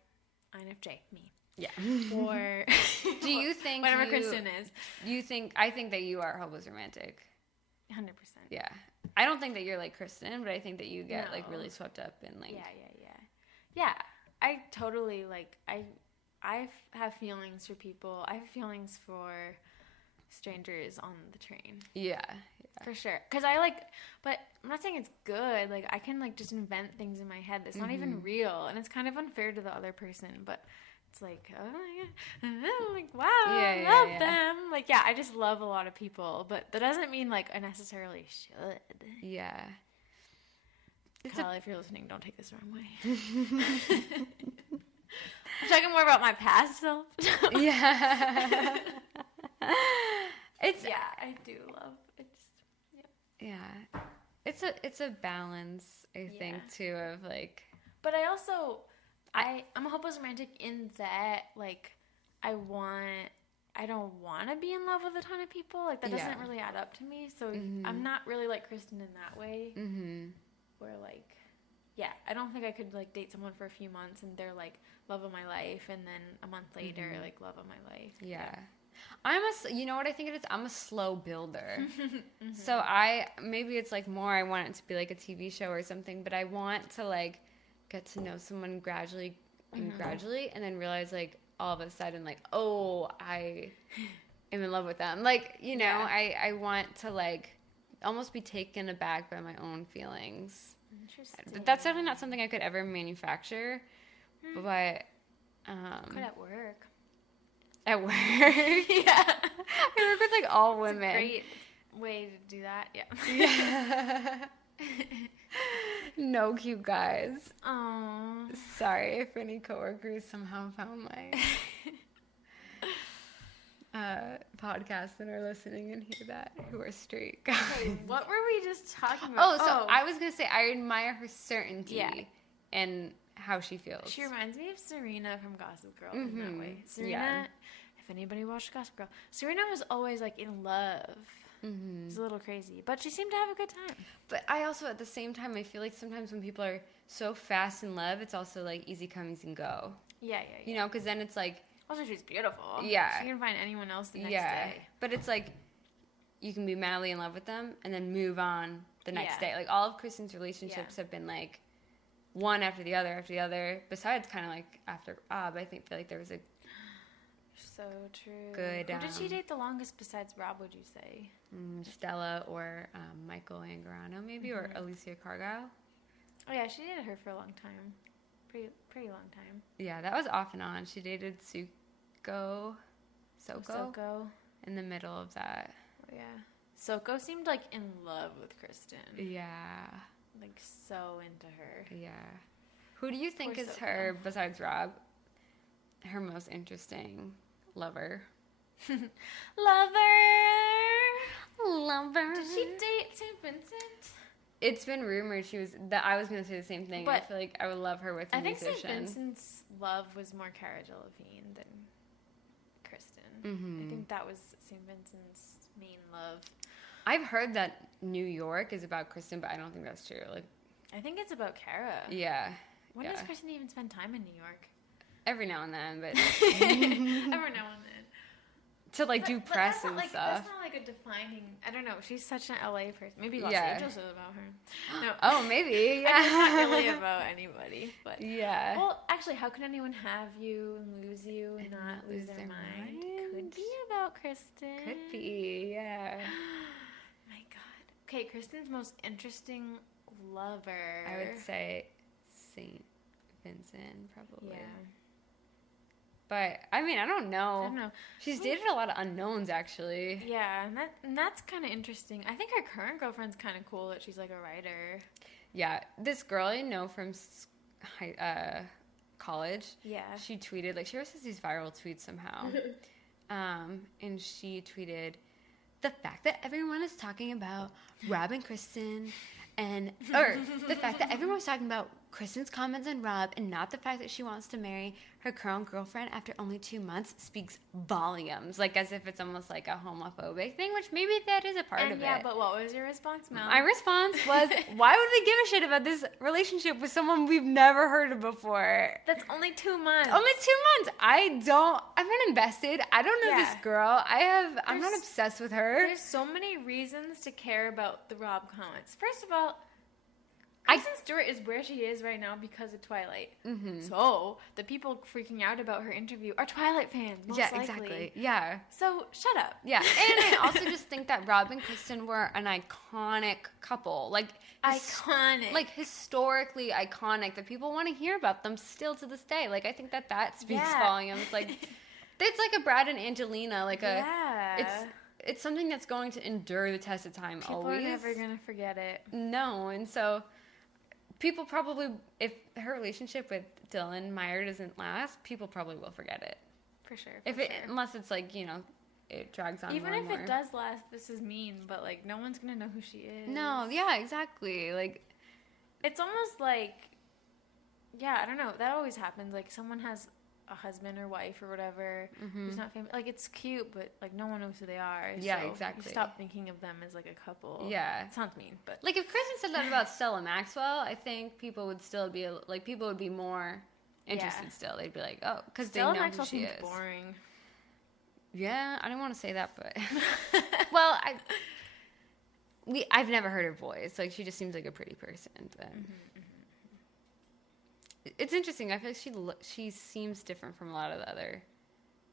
INFJ, me. Yeah. Or do you think whatever Kristen is? I think that you are a hopeless romantic. 100%. Yeah. I don't think that you're like Kristen, but I think that you get like really swept up in like. Yeah. I totally like. I have feelings for people. I have feelings for strangers on the train. Yeah. For sure. Because I like, but I'm not saying it's good. Like I can like just invent things in my head that's not even real, and it's kind of unfair to the other person. But it's like, oh my god, I'm like, wow, I love them. Like, yeah, I just love a lot of people, but that doesn't mean like I necessarily should. Yeah. Kyle, if you're listening, don't take this the wrong way. I'm talking more about my past self. Yeah. I do love it. Yeah. It's a balance, I think, too, of like. But I also. I'm a hopeless romantic in that, like, I don't want to be in love with a ton of people. Like, that doesn't really add up to me. So I'm not really like Kristen in that way. Where, like, I don't think I could, like, date someone for a few months and they're, like, love of my life. And then a month later, like, love of my life. Yeah. You know what I think it is? I'm a slow builder. So maybe it's, like, more I want it to be, like, a TV show or something. But I want to, like, get to know someone gradually, and then realize like all of a sudden like, oh, I am in love with them. Like, you know, I want to like almost be taken aback by my own feelings. Interesting. That's definitely not something I could ever manufacture, but could at work. At work, I work with like all women. It's a great way to do that. Yeah. No cute guys. Oh. Sorry if any coworkers somehow found my podcast and are listening and hear that, who are straight guys. Wait, what were we just talking about? I was going to say I admire her certainty and how she feels. She reminds me of Serena from Gossip Girl in that way. Serena, if anybody watched Gossip Girl, Serena was always like in love. It's a little crazy, but she seemed to have a good time. But I also, at the same time, I feel like sometimes when people are so fast in love, it's also like easy come, easy go. Yeah. You know, because then it's like. Also, she's beautiful. Yeah. She can find anyone else the next day. But it's like you can be madly in love with them and then move on the next day. Like all of Kristen's relationships have been like one after the other. Besides, kind of like after Rob, I feel like there was a. So true. Good. Who did she date the longest besides Rob, would you say? Stella or Michael Angarano, maybe, or Alicia Cargile. Oh, yeah, she dated her for a long time. Pretty long time. Yeah, that was off and on. She dated Sue Soko. In the middle of that. Oh, yeah. Soko seemed like in love with Kristen. Yeah. Like so into her. Yeah. Who do you think is her, besides Rob, her most interesting lover? Lover. Did she date St. Vincent? It's been rumored I was going to say the same thing. But I feel like I would love her with a musician. I think St. Vincent's love was more Cara Delevingne than Kristen. Mm-hmm. I think that was St. Vincent's main love. I've heard that New York is about Kristen, but I don't think that's true. Like, I think it's about Cara. Yeah. When does Kristen even spend time in New York? Every now and then, but every now and then. To do press and stuff. That's not like a defining. I don't know. She's such an LA person. Maybe Los Angeles is about her. No. Oh, maybe. Yeah. It's not really about anybody. But yeah. Well, actually, how can anyone have you and lose you and not lose their mind? Could be about Kristen. Could be. Yeah. My God. Okay, Kristen's most interesting lover. I would say St. Vincent, probably. Yeah. But, I mean, I don't know. I don't know. She's dated a lot of unknowns, actually. Yeah, and that's kind of interesting. I think her current girlfriend's kind of cool that she's, like, a writer. Yeah. This girl I know from college. Yeah. She tweeted, she always has these viral tweets somehow. And she tweeted, the fact that everyone is talking about Rob and Kristen or the fact that everyone was talking about Kristen's comments on Rob and not the fact that she wants to marry her current girlfriend after only 2 months speaks volumes. As if it's almost like a homophobic thing, which maybe that is a part of it. Yeah, but what was your response, Mel? My response was, why would we give a shit about this relationship with someone we've never heard of before? That's only 2 months. Only 2 months. I'm not invested. I don't know this girl. I'm not obsessed with her. There's so many reasons to care about the Rob comments. First of all, Kristen Stewart is where she is right now because of Twilight. Mm-hmm. So the people freaking out about her interview are Twilight fans, most likely. Exactly. Yeah. So shut up. Yeah. And I also just think that Rob and Kristen were an iconic couple. Iconic. Historically iconic, that people want to hear about them still to this day. I think that speaks volumes. It's like a Brad and Angelina. It's something that's going to endure the test of time. People are never going to forget it. No. And so people probably, if her relationship with Dylan Meyer doesn't last, people probably will forget it. For sure. Unless it's it drags on. Even if it does last, this is mean, but no one's gonna know who she is. No, yeah, exactly. It's almost I don't know. That always happens. Someone has a husband or wife or whatever who's not famous. It's cute, but no one knows who they are. Yeah, so exactly. You stop thinking of them as a couple. Yeah, it sounds mean, but if Kristen said that about Stella Maxwell, I think people would still be people would be more interested. Still, they'd be because they know Maxwell who she is. Boring. Yeah, I didn't want to say that, but well, I've never heard her voice. She just seems like a pretty person, but. It's interesting. I feel like she seems different from a lot of the other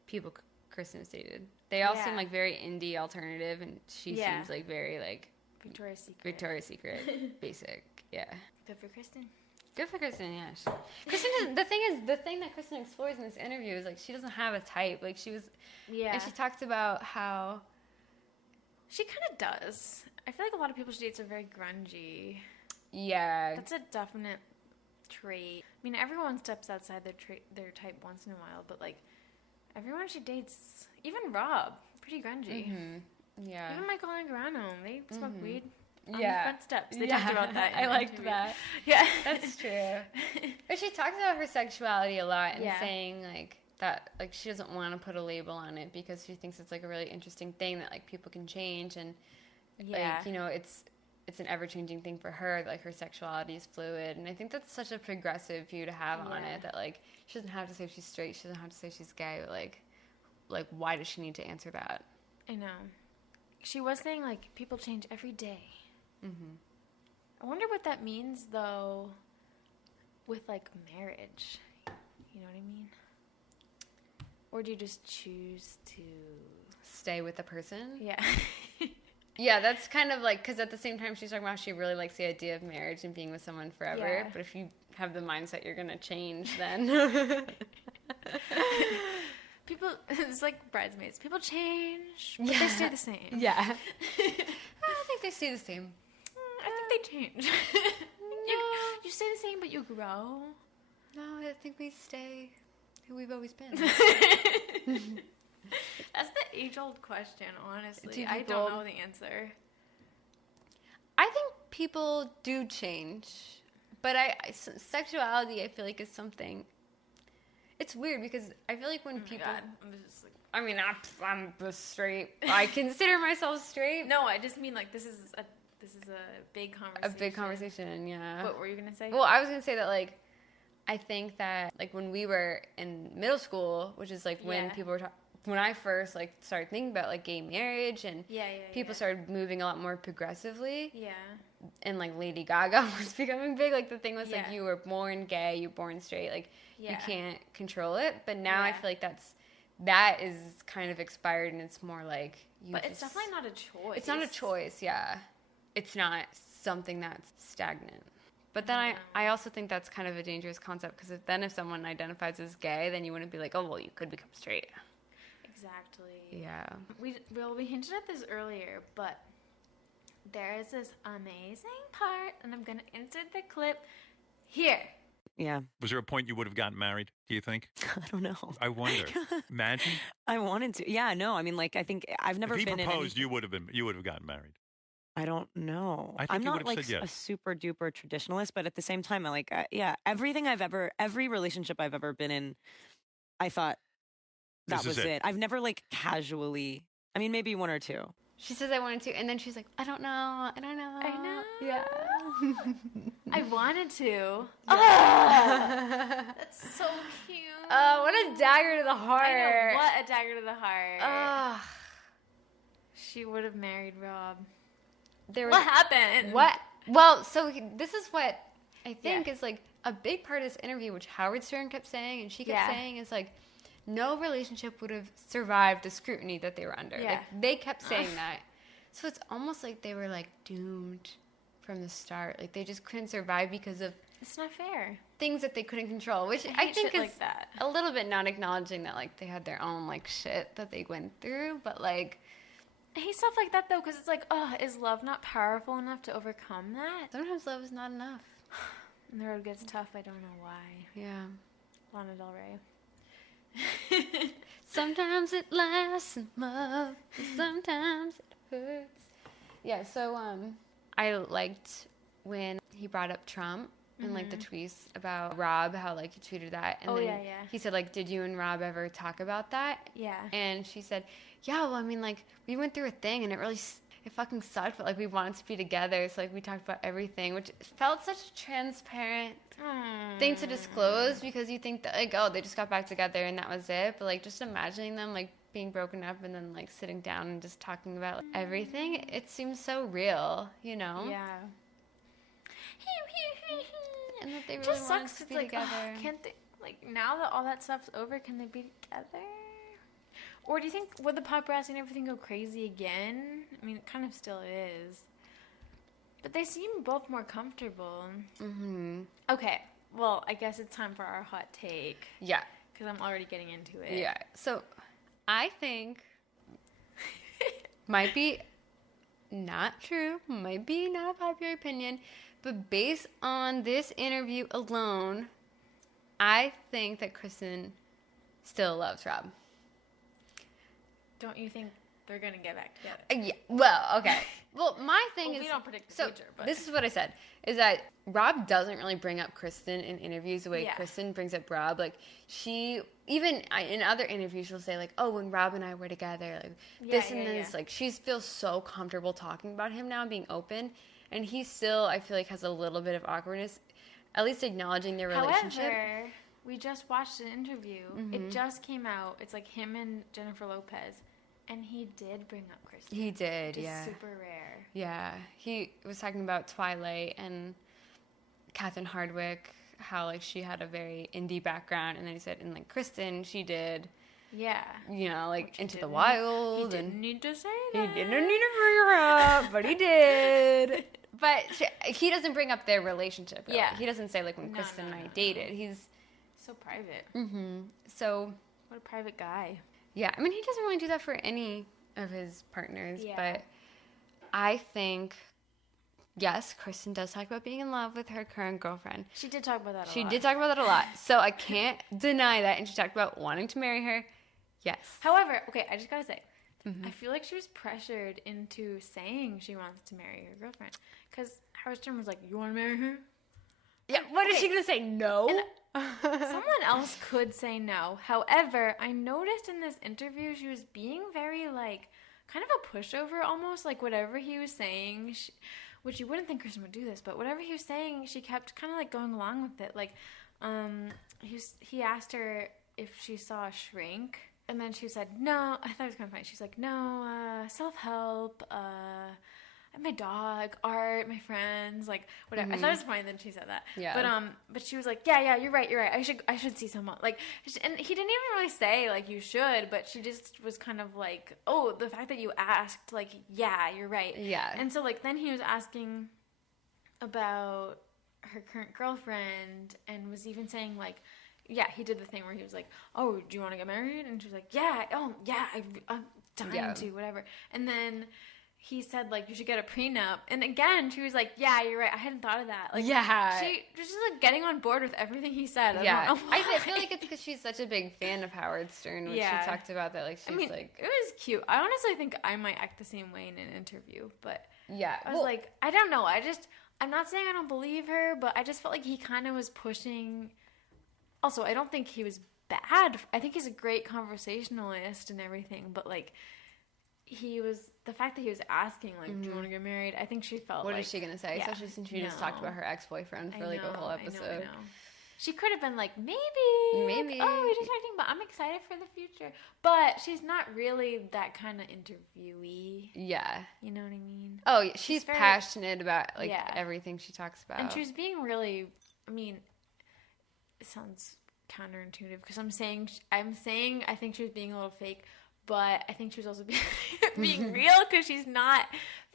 people Kristen's dated. They all seem very indie alternative, and she seems very Victoria's Secret, basic. Yeah. Good for Kristen. Good for Kristen. Yeah. Kristen. The thing that Kristen explores in this interview is she doesn't have a type. She was. Yeah. And she talks about how. She kind of does. I feel like a lot of people she dates are very grungy. Yeah. That's a definite trait. I mean, everyone steps outside their type once in a while, but everyone she dates, even Rob, pretty grungy. Mm-hmm. Yeah. Even Michael Angarano, they smoke weed on the front steps. They talked about that. I liked that. Yeah, that's true. But she talks about her sexuality a lot and saying that she doesn't want to put a label on it because she thinks it's a really interesting thing that people can change and it's an ever-changing thing for her, her sexuality is fluid, and I think that's such a progressive view to have on it, that she doesn't have to say she's straight, she doesn't have to say she's gay, but why does she need to answer that? I know. She was saying people change every day. Mm-hmm. I wonder what that means though with marriage. You know what I mean? Or do you just choose to stay with the person? Yeah. Yeah, that's kind of because at the same time she's talking about she really likes the idea of marriage and being with someone forever. Yeah. But if you have the mindset you're going to change, then... People, it's like Bridesmaids. People change, but they stay the same. Yeah. I don't think they stay the same. I think they change. You stay the same, but you grow. No, I think we stay who we've always been. That's the age-old question, honestly. I don't know the answer. I think people do change, but sexuality, I feel like, is something. It's weird because I feel like when people. God, I'm just like. I mean, I'm straight. I consider myself straight. No, I just mean like this is a big conversation. A big conversation, yeah. What were you gonna say? Well, I was gonna say that like, I think that like when we were in middle school, which is like when people were when I first like started thinking about like gay marriage and people started moving a lot more progressively. Yeah. And like Lady Gaga was becoming big. Like the thing was like you were born gay, you're born straight. Like you can't control it. But now I feel like that is kind of expired and it's more like you. But it's definitely not a choice. It's not a choice. Yeah. It's not something that's stagnant. But then I also think that's kind of a dangerous concept because if someone identifies as gay, then you wouldn't be like, oh, well, you could become straight. Exactly. Yeah. We hinted at this earlier, but there is this amazing part, and I'm going to insert the clip here. Yeah. Was there a point you would have gotten married, do you think? I don't know. I wonder. Imagine. I wanted to. Yeah, no. I mean, like, I think I've never been in. If he proposed, you would have gotten married. I don't know. I think I'm you not would have like said yes. a super duper traditionalist, but at the same time, every relationship I've ever been in, I thought that was it. I've never like casually. I mean, maybe one or two. She says I wanted to, and then she's like, I don't know. I know. Yeah. I wanted to. Yeah. That's so cute. What a dagger to the heart. I know, what a dagger to the heart. She would have married Rob. What happened? What? Well, so this is what I think is like a big part of this interview, which Howard Stern kept saying, and she kept saying, is like, no relationship would have survived the scrutiny that they were under. Yeah. Like, they kept saying that. So it's almost like they were, like, doomed from the start. Like, they just couldn't survive because of... It's not fair. Things that they couldn't control, which I think is like that. A little bit not acknowledging that, like, they had their own, like, shit that they went through. But, like... I hate stuff like that, though, because it's like, is love not powerful enough to overcome that? Sometimes love is not enough. And the road gets tough. I don't know why. Yeah. Lana Del Rey. Sometimes it lasts in love, sometimes it hurts. Yeah, so I liked when he brought up Trump and like the tweets about Rob, how like he tweeted that, and then he said like, did you and Rob ever talk about that? Yeah. And she said, yeah, well, I mean, like we went through a thing and it fucking sucked, but like we wanted to be together, so like we talked about everything, which felt such a transparent thing to disclose, because you think that like, oh, they just got back together and that was it, but like just imagining them like being broken up and then like sitting down and just talking about like, everything, it seems so real, you know? Yeah. And that they really wanted to be together. Can't they, like, now that all that stuff's over, can they be together? Or do you think, would the paparazzi and everything go crazy again? I mean, it kind of still is. But they seem both more comfortable. Mm-hmm. Okay, well, I guess it's time for our hot take. Yeah. Because I'm already getting into it. Yeah. So, I think might be not true, might be not a popular opinion, but based on this interview alone, I think that Kristen still loves Rob. Don't you think they're going to get back together? Yeah. Well, okay. Well, my thing is... we don't predict the future, but... This is what I said, is that Rob doesn't really bring up Kristen in interviews the way Kristen brings up Rob. Like, she... Even in other interviews, she'll say, like, oh, when Rob and I were together, like, this and this. Like, she feels so comfortable talking about him now and being open. And he still, I feel like, has a little bit of awkwardness, at least acknowledging their relationship. However, we just watched an interview. Mm-hmm. It just came out. It's like him and Jennifer Lopez. And he did bring up Kristen. He did, which is super rare. Yeah. He was talking about Twilight and Catherine Hardwicke, how, like, she had a very indie background. And then he said, and, like, Kristen, she did... Yeah. You know, like, Into the Wild. He didn't need to say that. He didn't need to bring her up, but he did. But he doesn't bring up their relationship. Really. Yeah. He doesn't say, like, when Kristen and I dated. He's... so private. Mm-hmm. So, What a private guy. Yeah, I mean, he doesn't really do that for any of his partners, Yeah. but I think, yes, Kristen does talk about being in love with her current girlfriend. She did talk about that a lot. She did talk about that a lot, so I can't deny that. And she talked about wanting to marry her. Yes. However, okay, I just gotta say, I feel like she was pressured into saying she wants to marry her girlfriend. Because Howard Stern was like, you want to marry her? Yeah, what is she going to say? No? Someone else could say no. However, I noticed in this interview she was being very, like, kind of a pushover almost. Like, whatever he was saying, which you wouldn't think Kristen would do this, but whatever he was saying, she kept kind of, like, going along with it. Like, he asked her if she saw a shrink. And then she said, no. I thought it was kind of funny. She's like, no, self-help, my dog, art, my friends, like, whatever. I thought it was funny that she said that. Yeah. But she was like, yeah, you're right. I should see someone. Like, and he didn't even really say, like, you should, but she just was kind of like, oh, the fact that you asked, like, yeah, you're right. Yeah. And so, like, then he was asking about her current girlfriend and was even saying, like, yeah, he did the thing where he was like, oh, do you want to get married? And she was like, yeah, I'm dying to, whatever. And then he said, like, you should get a prenup. And again, she was like, yeah, you're right. I hadn't thought of that. Like, yeah. She was just, like, getting on board with everything he said. Yeah. I don't know why. I feel like it's because she's such a big fan of Howard Stern when she talked about that. Like, she's like... it was cute. I honestly think I might act the same way in an interview. But yeah. I was like, I don't know. I'm not saying I don't believe her, but I just felt like he kind of was pushing... Also, I don't think he was bad. I think he's a great conversationalist and everything, but, like, the fact that he was asking, like, do you want to get married? I think she felt What like... is she going to say? Yeah, especially since she just talked about her ex-boyfriend for, like, a whole episode. I know. She could have been like, maybe. Maybe. Like, oh, we're just talking about, I'm excited for the future. But she's not really that kind of interviewee. Yeah. You know what I mean? Oh, yeah. She's passionate about, like, everything she talks about. And she was being really, I mean... It sounds counterintuitive because I'm saying I think she was being a little fake, but I think she was also being real because she's not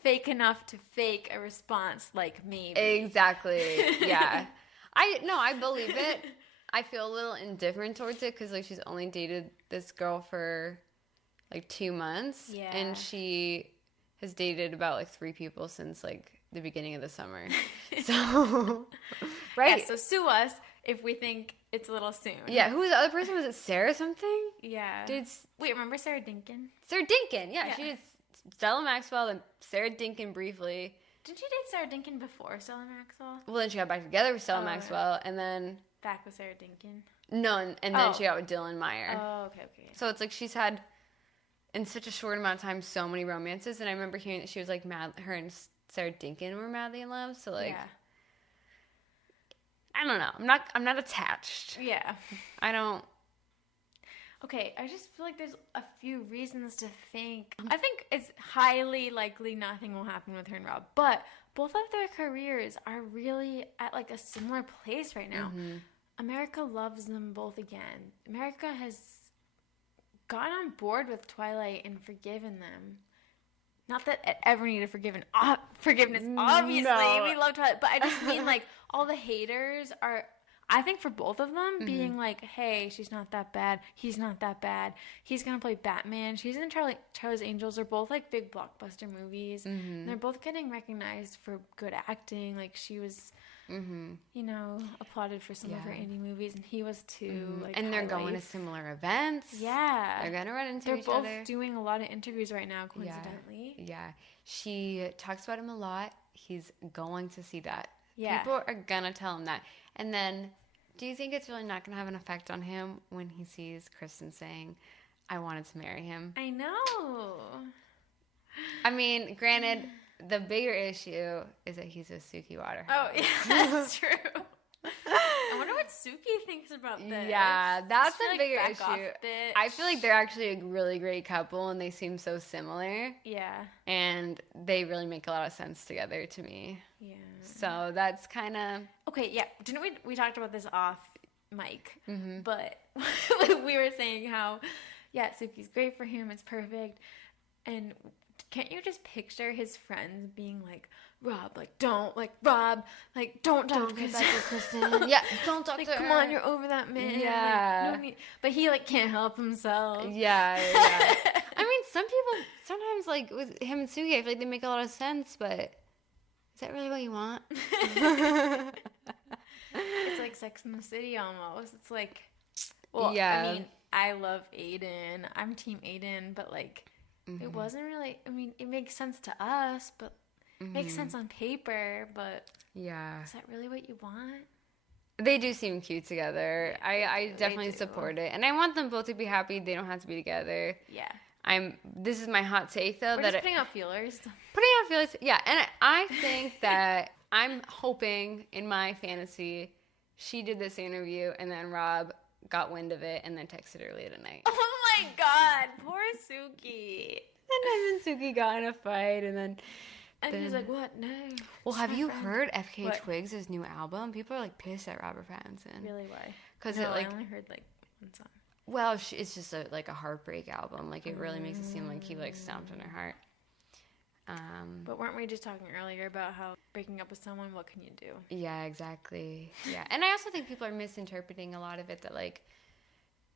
fake enough to fake a response like me. Exactly. Yeah. I believe it. I feel a little indifferent towards it because, like, she's only dated this girl for, like, 2 months. Yeah. And she has dated about, like, 3 people since, like, the beginning of the summer. So, right. Yeah, so sue us if we think it's a little soon. Yeah, who was the other person? Was it Sarah something? Yeah. Wait, remember Sarah Dinkin? Sarah Dinkin, yeah. She did Stella Maxwell and Sarah Dinkin briefly. Didn't she date Sarah Dinkin before Stella Maxwell? Well, then she got back together with Stella Maxwell, and then... Back with Sarah Dinkin? No, and then she got with Dylan Meyer. Oh, okay. So it's like she's had, in such a short amount of time, so many romances, and I remember hearing that she was, like, mad... Her and Sarah Dinkin were madly in love, so, like... Yeah. I don't know. I'm not attached. Yeah. I don't. Okay, I just feel like there's a few reasons to think. I think it's highly likely nothing will happen with her and Rob, but both of their careers are really at, like, a similar place right now. Mm-hmm. America loves them both again. America has gotten on board with Twilight and forgiven them. Not that it ever needed forgiveness, obviously. No. We love Twilight. But I just mean, like, all the haters are, I think for both of them, being like, hey, she's not that bad. He's not that bad. He's going to play Batman. She's in Charlie's Angels. They're both, like, big blockbuster movies. Mm-hmm. And they're both getting recognized for good acting. Like, she was, you know, applauded for some of her indie movies. And he was, too. Like, and they're going to similar events. Yeah. They're going to run into each other. They're both doing a lot of interviews right now, coincidentally. Yeah. She talks about him a lot. He's going to see that. Yeah. People are going to tell him that. And then, do you think it's really not going to have an effect on him when he sees Kristen saying, I wanted to marry him? I know. I mean, granted, the bigger issue is that he's with Suki Waterhouse. Oh, yeah, that's true. I wonder what Suki thinks about this. Yeah, that's a bigger issue. I feel like they're actually a really great couple, and they seem so similar. Yeah. And they really make a lot of sense together to me. Yeah. So that's kind of... Okay, yeah. Didn't we talked about this off mic, but we were saying how, yeah, Suki's great for him. It's perfect. And can't you just picture his friends being like, Rob, like, don't talk to Kristen. Yeah, don't talk like, to her. come on, you're over that man. Yeah. Like, no need. But he, like, can't help himself. Yeah. I mean, some people, sometimes, like, with him and Suki, I feel like they make a lot of sense, but is that really what you want? It's like Sex in the City almost. It's like, well, Yeah. I mean, I love Aiden. I'm Team Aiden, but, like, it wasn't really, I mean, it makes sense to us, but it makes sense on paper, but Yeah. is that really what you want? They do seem cute together. I definitely do. support it. And I want them both to be happy. They don't have to be together. Yeah. This is my hot take, though. We're that just putting out feelers. Putting out feelers. Yeah, and I think that I'm hoping in my fantasy she did this interview and then Rob got wind of it and then texted her late at night. Oh my god, poor Suki. And then Suki got in a fight and then... And he's like, what? No. Well, it's have my you friend. heard FK What? Twigs' new album? People are like pissed at Robert Pattinson. Really, why? Because No, it like... I only heard like one song. Well, it's just like a heartbreak album. Like it really makes it seem like he like stomped on her heart. But weren't we just talking earlier about how breaking up with someone, what can you do? Yeah, exactly. Yeah, and I also think people are misinterpreting a lot of it. That like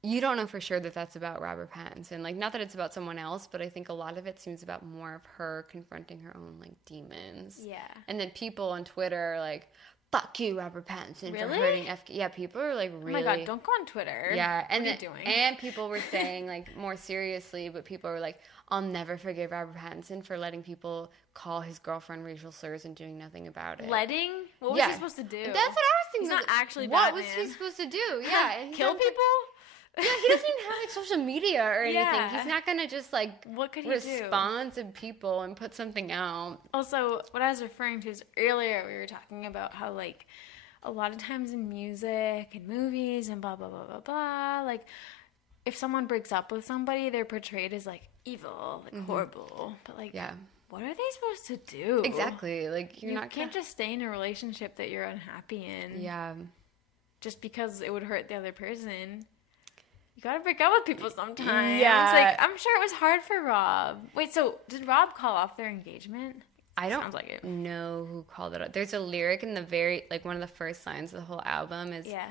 you don't know for sure that that's about Robert Pattinson. Like not that it's about someone else, but I think a lot of it seems about more of her confronting her own like demons. Yeah. And then people on Twitter are like, "Fuck you, Robert Pattinson, for Really? hurting FK." Yeah, people are like really. Oh my god, don't go on Twitter. Yeah, and what are you doing? and people were saying like more seriously, but people were like, "I'll never forgive Robert Pattinson for letting people call his girlfriend racial slurs and doing nothing about it." Letting? What was Yeah. he supposed to do? That's what I was thinking. He's not actually What was Batman. he supposed to do? Yeah, and Kill people? Yeah, he doesn't even have like social media or anything. Yeah. He's not gonna just like What could he respond to people and put something out. Also, what I was referring to is earlier we were talking about how like a lot of times in music and movies and blah blah blah blah blah, like if someone breaks up with somebody, they're portrayed as like evil, like horrible. But like, Yeah. what are they supposed to do? Exactly. Like you're You not can't just stay in a relationship that you're unhappy in. Yeah. Just because it would hurt the other person. You gotta break up with people sometimes. Yeah. Like, I'm sure it was hard for Rob. Wait, so did Rob call off their engagement? I don't Sounds like it. know who called it out. There's a lyric in the very like one of the first lines of the whole album is Yeah.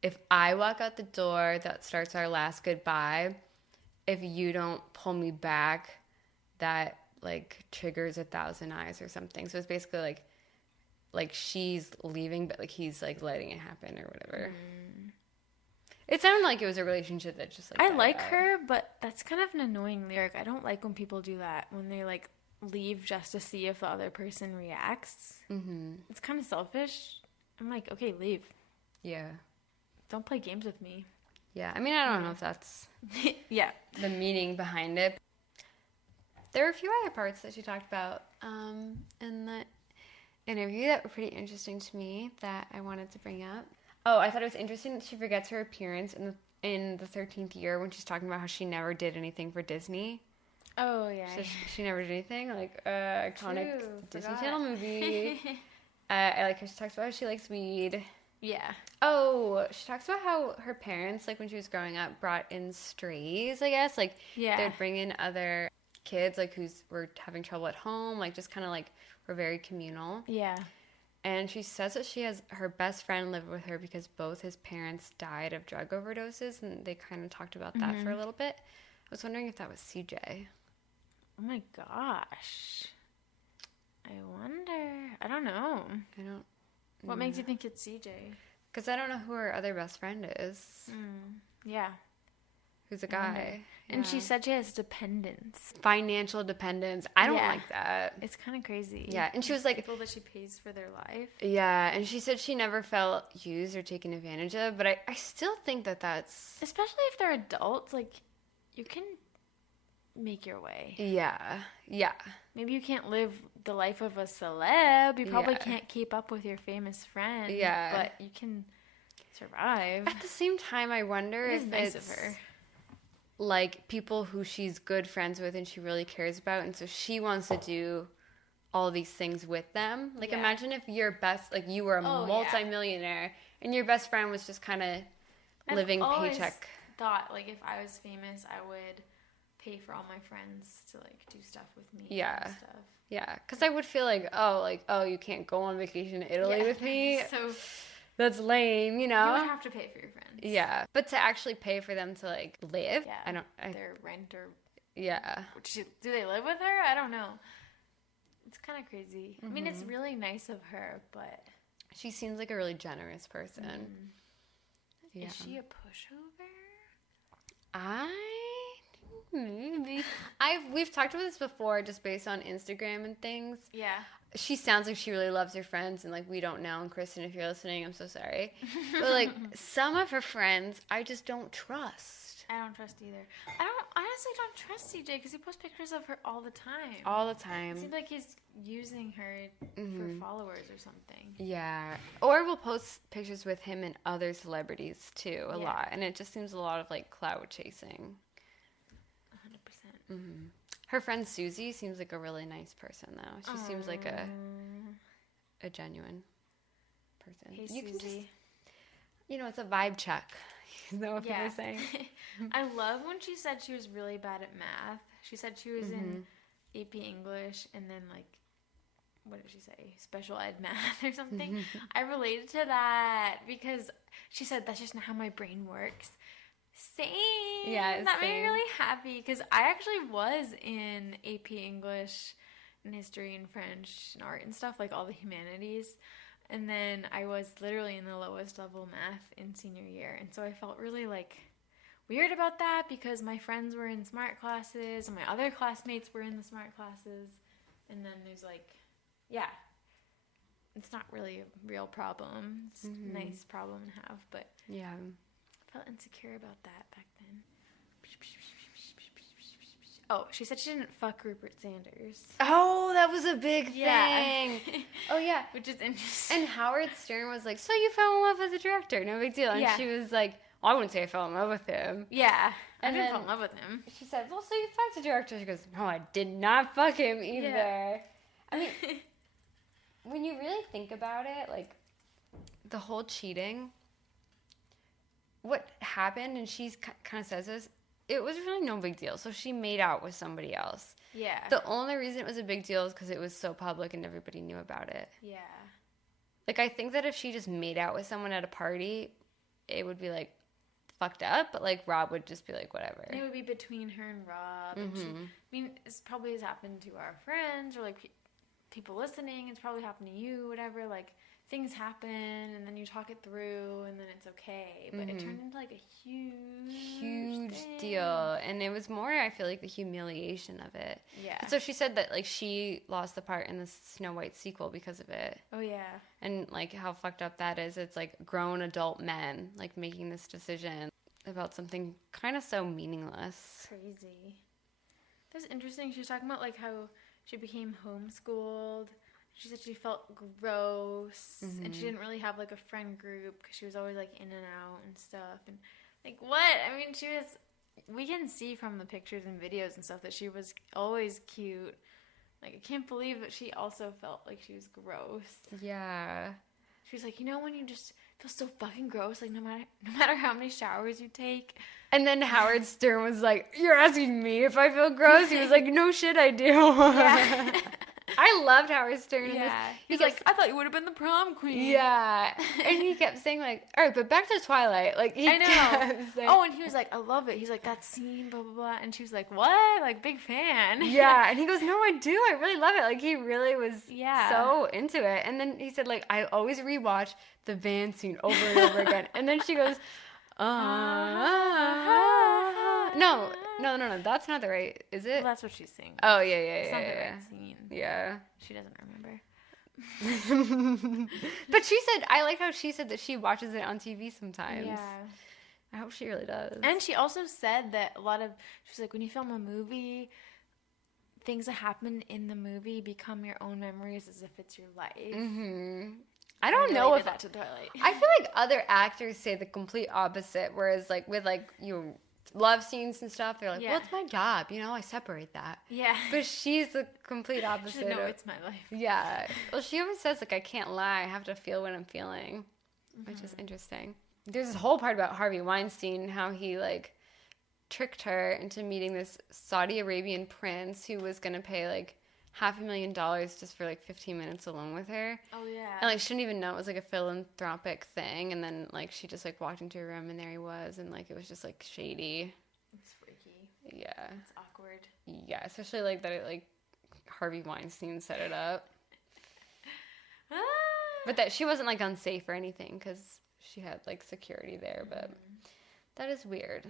if I walk out the door, that starts our last goodbye. If you don't pull me back, that like triggers 1,000 eyes or something. So it's basically like she's leaving, but like he's like letting it happen or whatever. It sounded like it was a relationship that just like I died like out. her, but that's kind of an annoying lyric. I don't like when people do that, when they like leave just to see if the other person reacts. Mm-hmm. It's kind of selfish. I'm like, okay, leave. Yeah. Don't play games with me. Yeah. I mean, I don't know if that's Yeah. the meaning behind it. There were a few other parts that she talked about in the interview that were pretty interesting to me that I wanted to bring up. Oh, I thought it was interesting that she forgets her appearance in the 13th year when she's talking about how she never did anything for Disney. Oh, yeah. So she never did anything. Like, iconic True, Disney forgot. Channel movie. I like how she talks about how she likes weed. Yeah. Oh, she talks about how her parents, like when she was growing up, brought in strays, I guess. Like, Yeah. they'd bring in other kids, like, were having trouble at home. Like, just kind of, like, were very communal. Yeah. And she says that she has her best friend lived with her because both his parents died of drug overdoses. And they kind of talked about that for a little bit. I was wondering if that was CJ. Oh, my gosh. I wonder. I don't know. I don't... What makes you think it's CJ? Because I don't know who her other best friend is. Yeah. Who's a guy. And she Yeah. said she has dependents. Financial dependence. I don't Yeah. like that. It's kind of crazy. Yeah, and she was like... People that she pays for their life. Yeah, and she said she never felt used or taken advantage of, but I still think that that's... Especially if they're adults, like, you can make your way. Yeah, yeah. Maybe you can't live the life of a celeb. You probably Yeah. can't keep up with your famous friend. Yeah. But you can survive. At the same time, I wonder It is if nice it's... of her. like people who she's good friends with and she really cares about, and so she wants to do all these things with them. Like, Yeah. imagine if your best, like, you were a Oh, yeah. multimillionaire and your best friend was just kind of living I've always paycheck. thought, like, if I was famous, I would pay for all my friends to like do stuff with me. Yeah. And stuff. Yeah, because I would feel like, oh, you can't go on vacation to Italy with me. So that's lame, you know? you would have to pay for your friends. Yeah, but to actually pay for them to like live, Yeah. Their rent or yeah. do they live with her? I don't know. It's kind of crazy. I mean, it's really nice of her, but She seems like a really generous person. Yeah. Is she a pushover? Maybe. We've talked about this before, just based on Instagram and things. Yeah. She sounds like she really loves her friends, and like we don't know. And Kristen, if you're listening, I'm so sorry. But like some of her friends, I just don't trust. I don't trust either. I honestly don't trust CJ because he posts pictures of her all the time. All the time. It seems like he's using her for followers or something. Yeah. Or we'll post pictures with him and other celebrities too, a lot. And it just seems a lot of like clout chasing. 100%. Her friend Susie seems like a really nice person, though. She seems like a genuine person. Hey, you Susie. can just, it's a vibe check. You know what people are saying? I love when she said she was really bad at math. She said she was in AP English and then like, what did she say? Special ed math or something. I related to that because she said that's just not how my brain works. Same. Yeah, that made me really happy because I actually was in AP English and history and French and art and stuff, like all the humanities. And then I was literally in the lowest level math in senior year. And so I felt really like weird about that because my friends were in smart classes and my other classmates were in the smart classes. And then there's like, it's not really a real problem. It's a nice problem to have, but yeah. I felt insecure about that back then. Oh, she said she didn't fuck Rupert Sanders. Oh, that was a big thing. Oh, yeah. Which is interesting. And Howard Stern was like, so you fell in love with the director. No big deal. And she was like, well, I wouldn't say I fell in love with him. Yeah. And I didn't fall in love with him. She said, well, so you fucked the director. She goes, no, I did not fuck him either. Yeah. I mean, when you really think about it, like, the whole cheating, what happened, and she kind of says this, it was really no big deal. So she made out with somebody else. Yeah. The only reason it was a big deal is because it was so public and everybody knew about it. Yeah. Like, I think that if she just made out with someone at a party, it would be, like, fucked up. But, like, Rob would just be like, whatever. It would be between her and Rob. And it probably has happened to our friends or, like, people listening. It's probably happened to you, whatever. Like, things happen, and then you talk it through, and then it's okay. But it turned into, like, a huge deal. And it was more, I feel like, the humiliation of it. Yeah. And so she said that, like, she lost the part in the Snow White sequel because of it. Oh, yeah. And, like, how fucked up that is. It's, like, grown adult men, like, making this decision about something kind of so meaningless. Crazy. That was interesting. She was talking about, like, how she became homeschooled. She said she felt gross, and she didn't really have, like, a friend group because she was always, like, in and out and stuff. And, like, what? I mean, we can see from the pictures and videos and stuff that she was always cute. Like, I can't believe that she also felt like she was gross. Yeah. She was like, when you just feel so fucking gross, like, no matter how many showers you take. And then Howard Stern was like, you're asking me if I feel gross? He was like, no shit, I do. Yeah. I loved Howard Stern. Yeah. He's like, I thought you would have been the prom queen. Yeah. And he kept saying, like, all right, but back to Twilight. Like, I know. Oh, and he was like, I love it. He's like, that scene, blah, blah, blah. And she was like, what? Like, big fan. Yeah. And he goes, no, I do. I really love it. Like, he really was so into it. And then he said, like, I always rewatch the van scene over and over again. And then she goes, No, that's not the right, is it? Well, that's what she's saying. Oh, yeah. It's not the right scene. Yeah. She doesn't remember. But she said, I like how she said that she watches it on TV sometimes. Yeah. I hope she really does. And she also said that she's like, when you film a movie, things that happen in the movie become your own memories as if it's your life. I don't know if that to Twilight. I feel like other actors say the complete opposite, whereas like with like love scenes and stuff, they're like, well, it's my job, I separate that. Yeah. But she's the complete opposite. She's like, no, it's my life. Yeah. Well, she always says, like, I can't lie. I have to feel what I'm feeling, which is interesting. There's this whole part about Harvey Weinstein, how he, like, tricked her into meeting this Saudi Arabian prince who was going to pay like $500,000 just for like 15 minutes alone with her. Oh, yeah. And like she didn't even know it was like a philanthropic thing. And then like she just like walked into a room and there he was. And like it was just like shady. It's freaky. Yeah. It's awkward. Yeah, especially like that it like Harvey Weinstein set it up. But that she wasn't like unsafe or anything because she had like security there. But that is weird.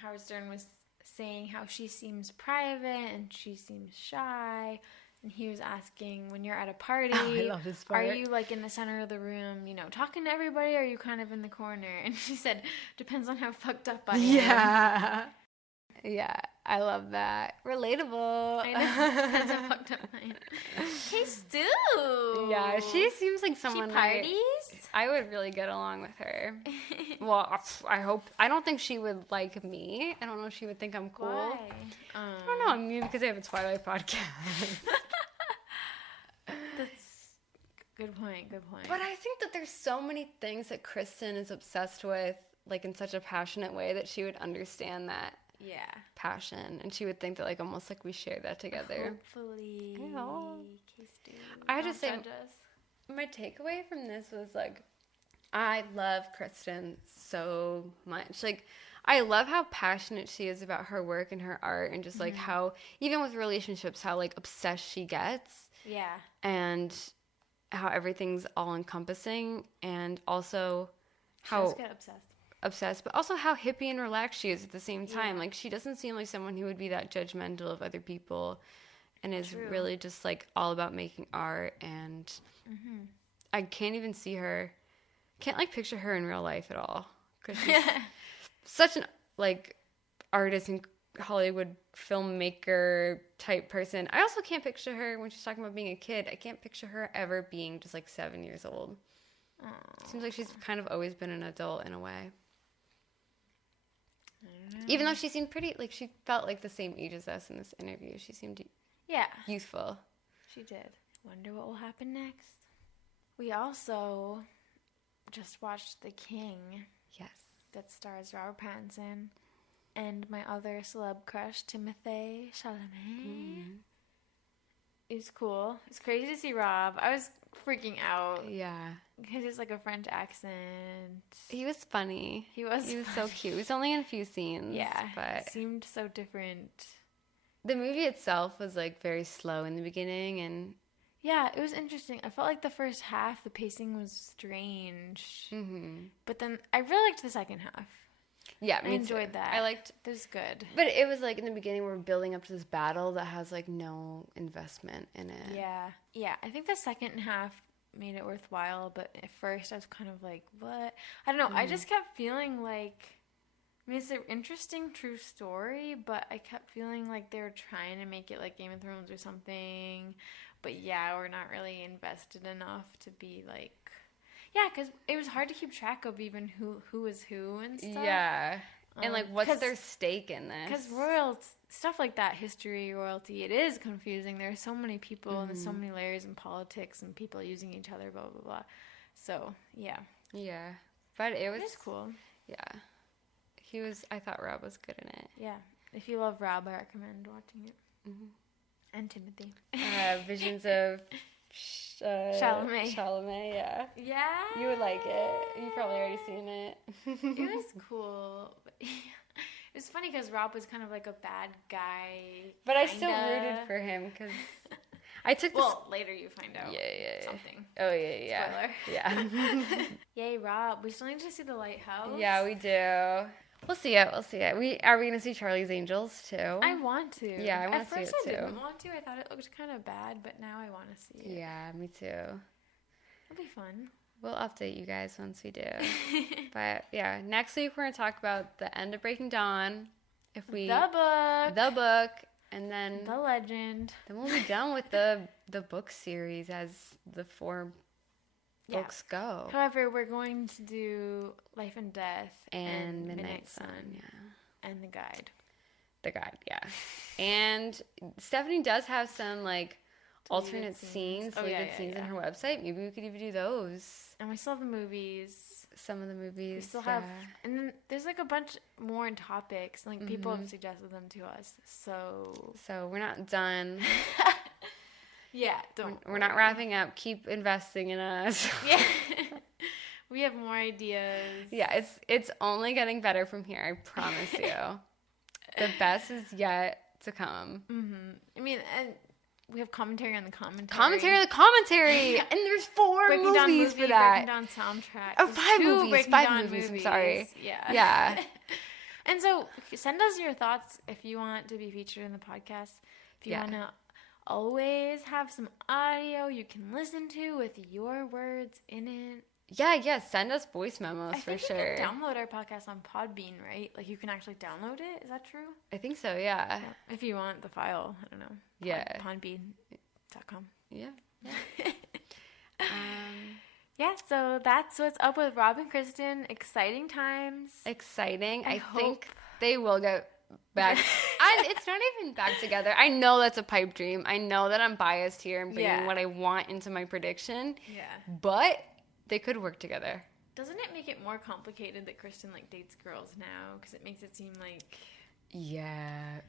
Howard Stern was saying how she seems private and she seems shy. And he was asking, when you're at a party, I love this part. Are you like in the center of the room, you know, talking to everybody, or are you kind of in the corner? And she said, depends on how fucked up I am. Yeah. Yeah, I love that. Relatable. I know. Depends how fucked up I am. Hey, Stu. Yeah, she seems like someone She parties? I would really get along with her. Well, I don't think she would like me. I don't know if she would think I'm cool. Why? I don't know. Maybe because I have a Twilight podcast. That's good point. But I think that there's so many things that Kristen is obsessed with, like in such a passionate way, that she would understand that passion, and she would think that like almost like we share that together. Hopefully. I know. Stu, I have to say, judge us. my takeaway from this was like, I love Kristen so much. Like, I love how passionate she is about her work and her art, and just like how, even with relationships, how like obsessed she gets. Yeah. And how everything's all encompassing, and also She how does get obsessed, but also how hippie and relaxed she is at the same time. Like, she doesn't seem like someone who would be that judgmental of other people, and is really just like all about making art. And I can't even see her, can't like picture her in real life at all, because she's such an like artist and Hollywood filmmaker type person. I also can't picture her when she's talking about being a kid. I can't picture her ever being just like 7 years old. Seems like she's kind of always been an adult in a way. Even though she seemed pretty, like she felt like the same age as us in this interview. She seemed youthful. She did. Wonder what will happen next. We also just watched The King. Yes. That stars Robert Pattinson and my other celeb crush, Timothée Chalamet. It was cool. It's crazy to see Rob. I was freaking out. Yeah. Because it's like a French accent. He was funny. He was so cute. He was only in a few scenes. Yeah. But it seemed so different. The movie itself was like very slow in the beginning, and yeah, it was interesting. I felt like the first half, the pacing was strange. But then I really liked the second half. Yeah, I enjoyed that. I liked. It was good. But it was like in the beginning we're building up to this battle that has like no investment in it. Yeah. I think the second half made it worthwhile, but at first I was kind of like, what? I don't know. I just kept feeling like, I mean, it's an interesting true story, but I kept feeling like they were trying to make it like Game of Thrones or something. But yeah, we're not really invested enough to be like, yeah, because it was hard to keep track of even who was who and stuff. Yeah. And like, what's their stake in this? Because royalty, stuff like that, history, royalty, it is confusing. There are so many people and there's so many layers in politics and people using each other, blah, blah, blah. So, yeah. Yeah. But it was cool. Yeah. I thought Rob was good in it. Yeah. If you love Rob, I recommend watching it. And Timothy. Visions of Chalamet. Chalamet, yeah. Yeah. You would like it. You've probably already seen it. It was cool. It was funny because Rob was kind of like a bad guy. But I still rooted for him because I took this. Well, later you find out. Yeah. Something. Oh, yeah. Spoiler. Yeah. Yay, Rob. We still need to see The Lighthouse. Yeah, we do. We'll see it. Are we going to see Charlie's Angels too? I want to. Yeah, I want to see it At first too. I didn't want to. I thought it looked kind of bad, but now I want to see it. Yeah, me too. It'll be fun. We'll update you guys once we do. But yeah, next week we're going to talk about the end of Breaking Dawn. The book. And then the legend. Then we'll be done with the book series as the 4 books go. However, we're going to do Life and Death and Midnight Sun. Yeah. And the guide. The guide, yeah. And Stephanie does have some like alternate scenes, deleted scenes on her website. Maybe we could even do those. And we still have the movies. Some of the movies. We still have, and then there's like a bunch more in topics. Like people have suggested them to us. So we're not done. Yeah, we're not wrapping up. Keep investing in us. Yeah. We have more ideas. Yeah, it's only getting better from here. I promise you. The best is yet to come. I mean, and we have commentary on the commentary. Commentary. And there's 4 breaking movies for that. Breaking down soundtrack. Oh, 5 movies. 5 movies. I'm sorry. Yeah. Yeah. And so send us your thoughts if you want to be featured in the podcast. If you want to always have some audio you can listen to with your words in it. Yeah. Send us voice memos for sure. You can download our podcast on Podbean, right? Like you can actually download it. Is that true? I think so, yeah. If you want the file, I don't know. Podbean.com. Yeah. Yeah, so that's what's up with Rob and Kristen. Exciting times. Exciting. I think they will get back. It's not even back together. I know that's a pipe dream. I know that I'm biased here and bringing what I want into my prediction. Yeah. But they could work together. Doesn't it make it more complicated that Kristen like dates girls now? Because it makes it seem like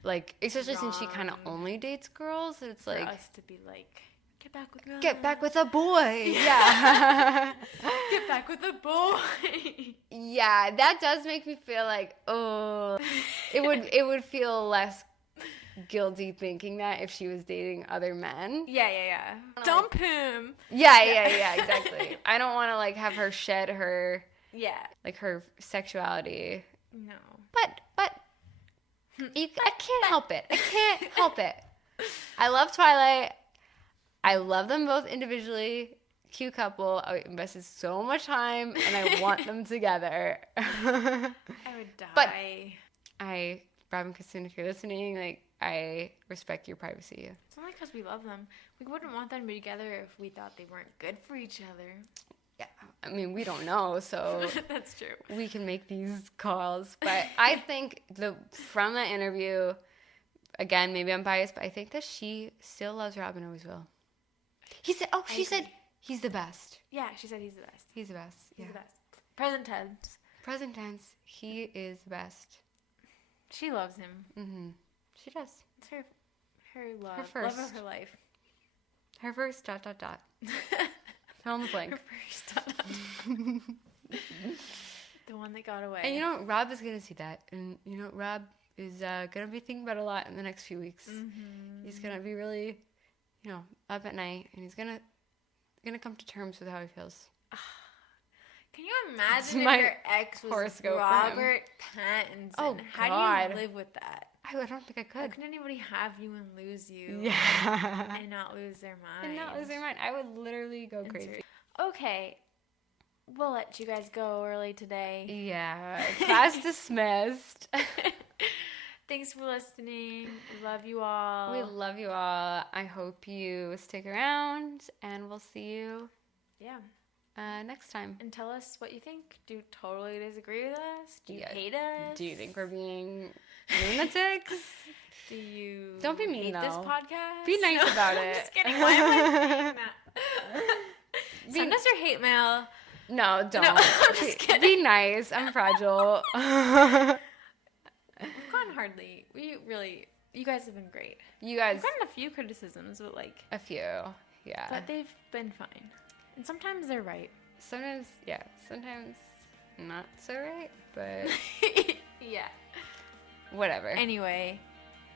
like especially since she kind of only dates girls. It's for like us to be like, get back with a boy. Yeah. Get back with a boy. Yeah, that does make me feel like it would feel less guilty thinking that if she was dating other men. Yeah. Dump him. Yeah, exactly. I don't want to like have her shed her like her sexuality. No. But I can't help it. I can't help it. I love Twilight. I love them both individually. Cute couple. I invested so much time and I want them together. I would die. But Rob and Kristen, if you're listening, like I respect your privacy. It's only because we love them. We wouldn't want them to be together if we thought they weren't good for each other. Yeah, I mean, we don't know, so that's true. We can make these calls, but I think from the interview, again, maybe I'm biased, but I think that she still loves Rob and always will. She said he's the best. Yeah, she said he's the best. He's the best. He's the best. Present tense. Present tense. He is the best. She loves him. Mm-hmm. She does. It's her love. Her first. Love of her life. Her first ... Fill in the blank. Her first ... The one that got away. And Rob is going to see that. And Rob is going to be thinking about it a lot in the next few weeks. Mm-hmm. He's going to be really, up at night. And he's going to come to terms with how he feels. Can you imagine if your ex was Robert Pattinson? Oh, how do you live with that? I don't think I could. How can anybody have you and lose you? Yeah. And not lose their mind. I would literally go crazy. Okay. We'll let you guys go early today. Yeah. Class dismissed. Thanks for listening. We love you all. We love you all. I hope you stick around, and we'll see you next time. And tell us what you think. Do you totally disagree with us? Do you hate us? Do you think we're being lunatics? Do you don't be mean, hate though. this podcast? Be nice about it. I'm just kidding. Why am I saying that? Send us your hate mail. No, don't. No, I'm just kidding. Be nice. I'm fragile. We've gone hardly. You guys have been great. You guys. We've gotten a few criticisms, but a few, yeah. But they've been fine. And sometimes they're right. Sometimes not so right, but yeah. Whatever. Anyway,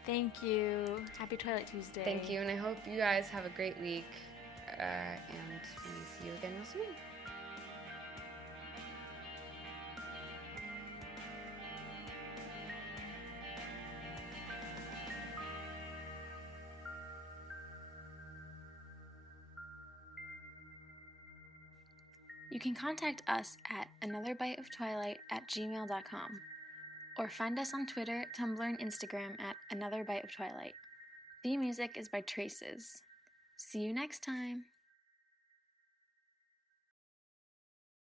thank you. Happy Twilight Tuesday. Thank you, and I hope you guys have a great week. And we see you again real soon. You can contact us at anotherbiteoftwilight@gmail.com or find us on Twitter, Tumblr, and Instagram at anotherbiteoftwilight. Theme music is by Traces. See you next time.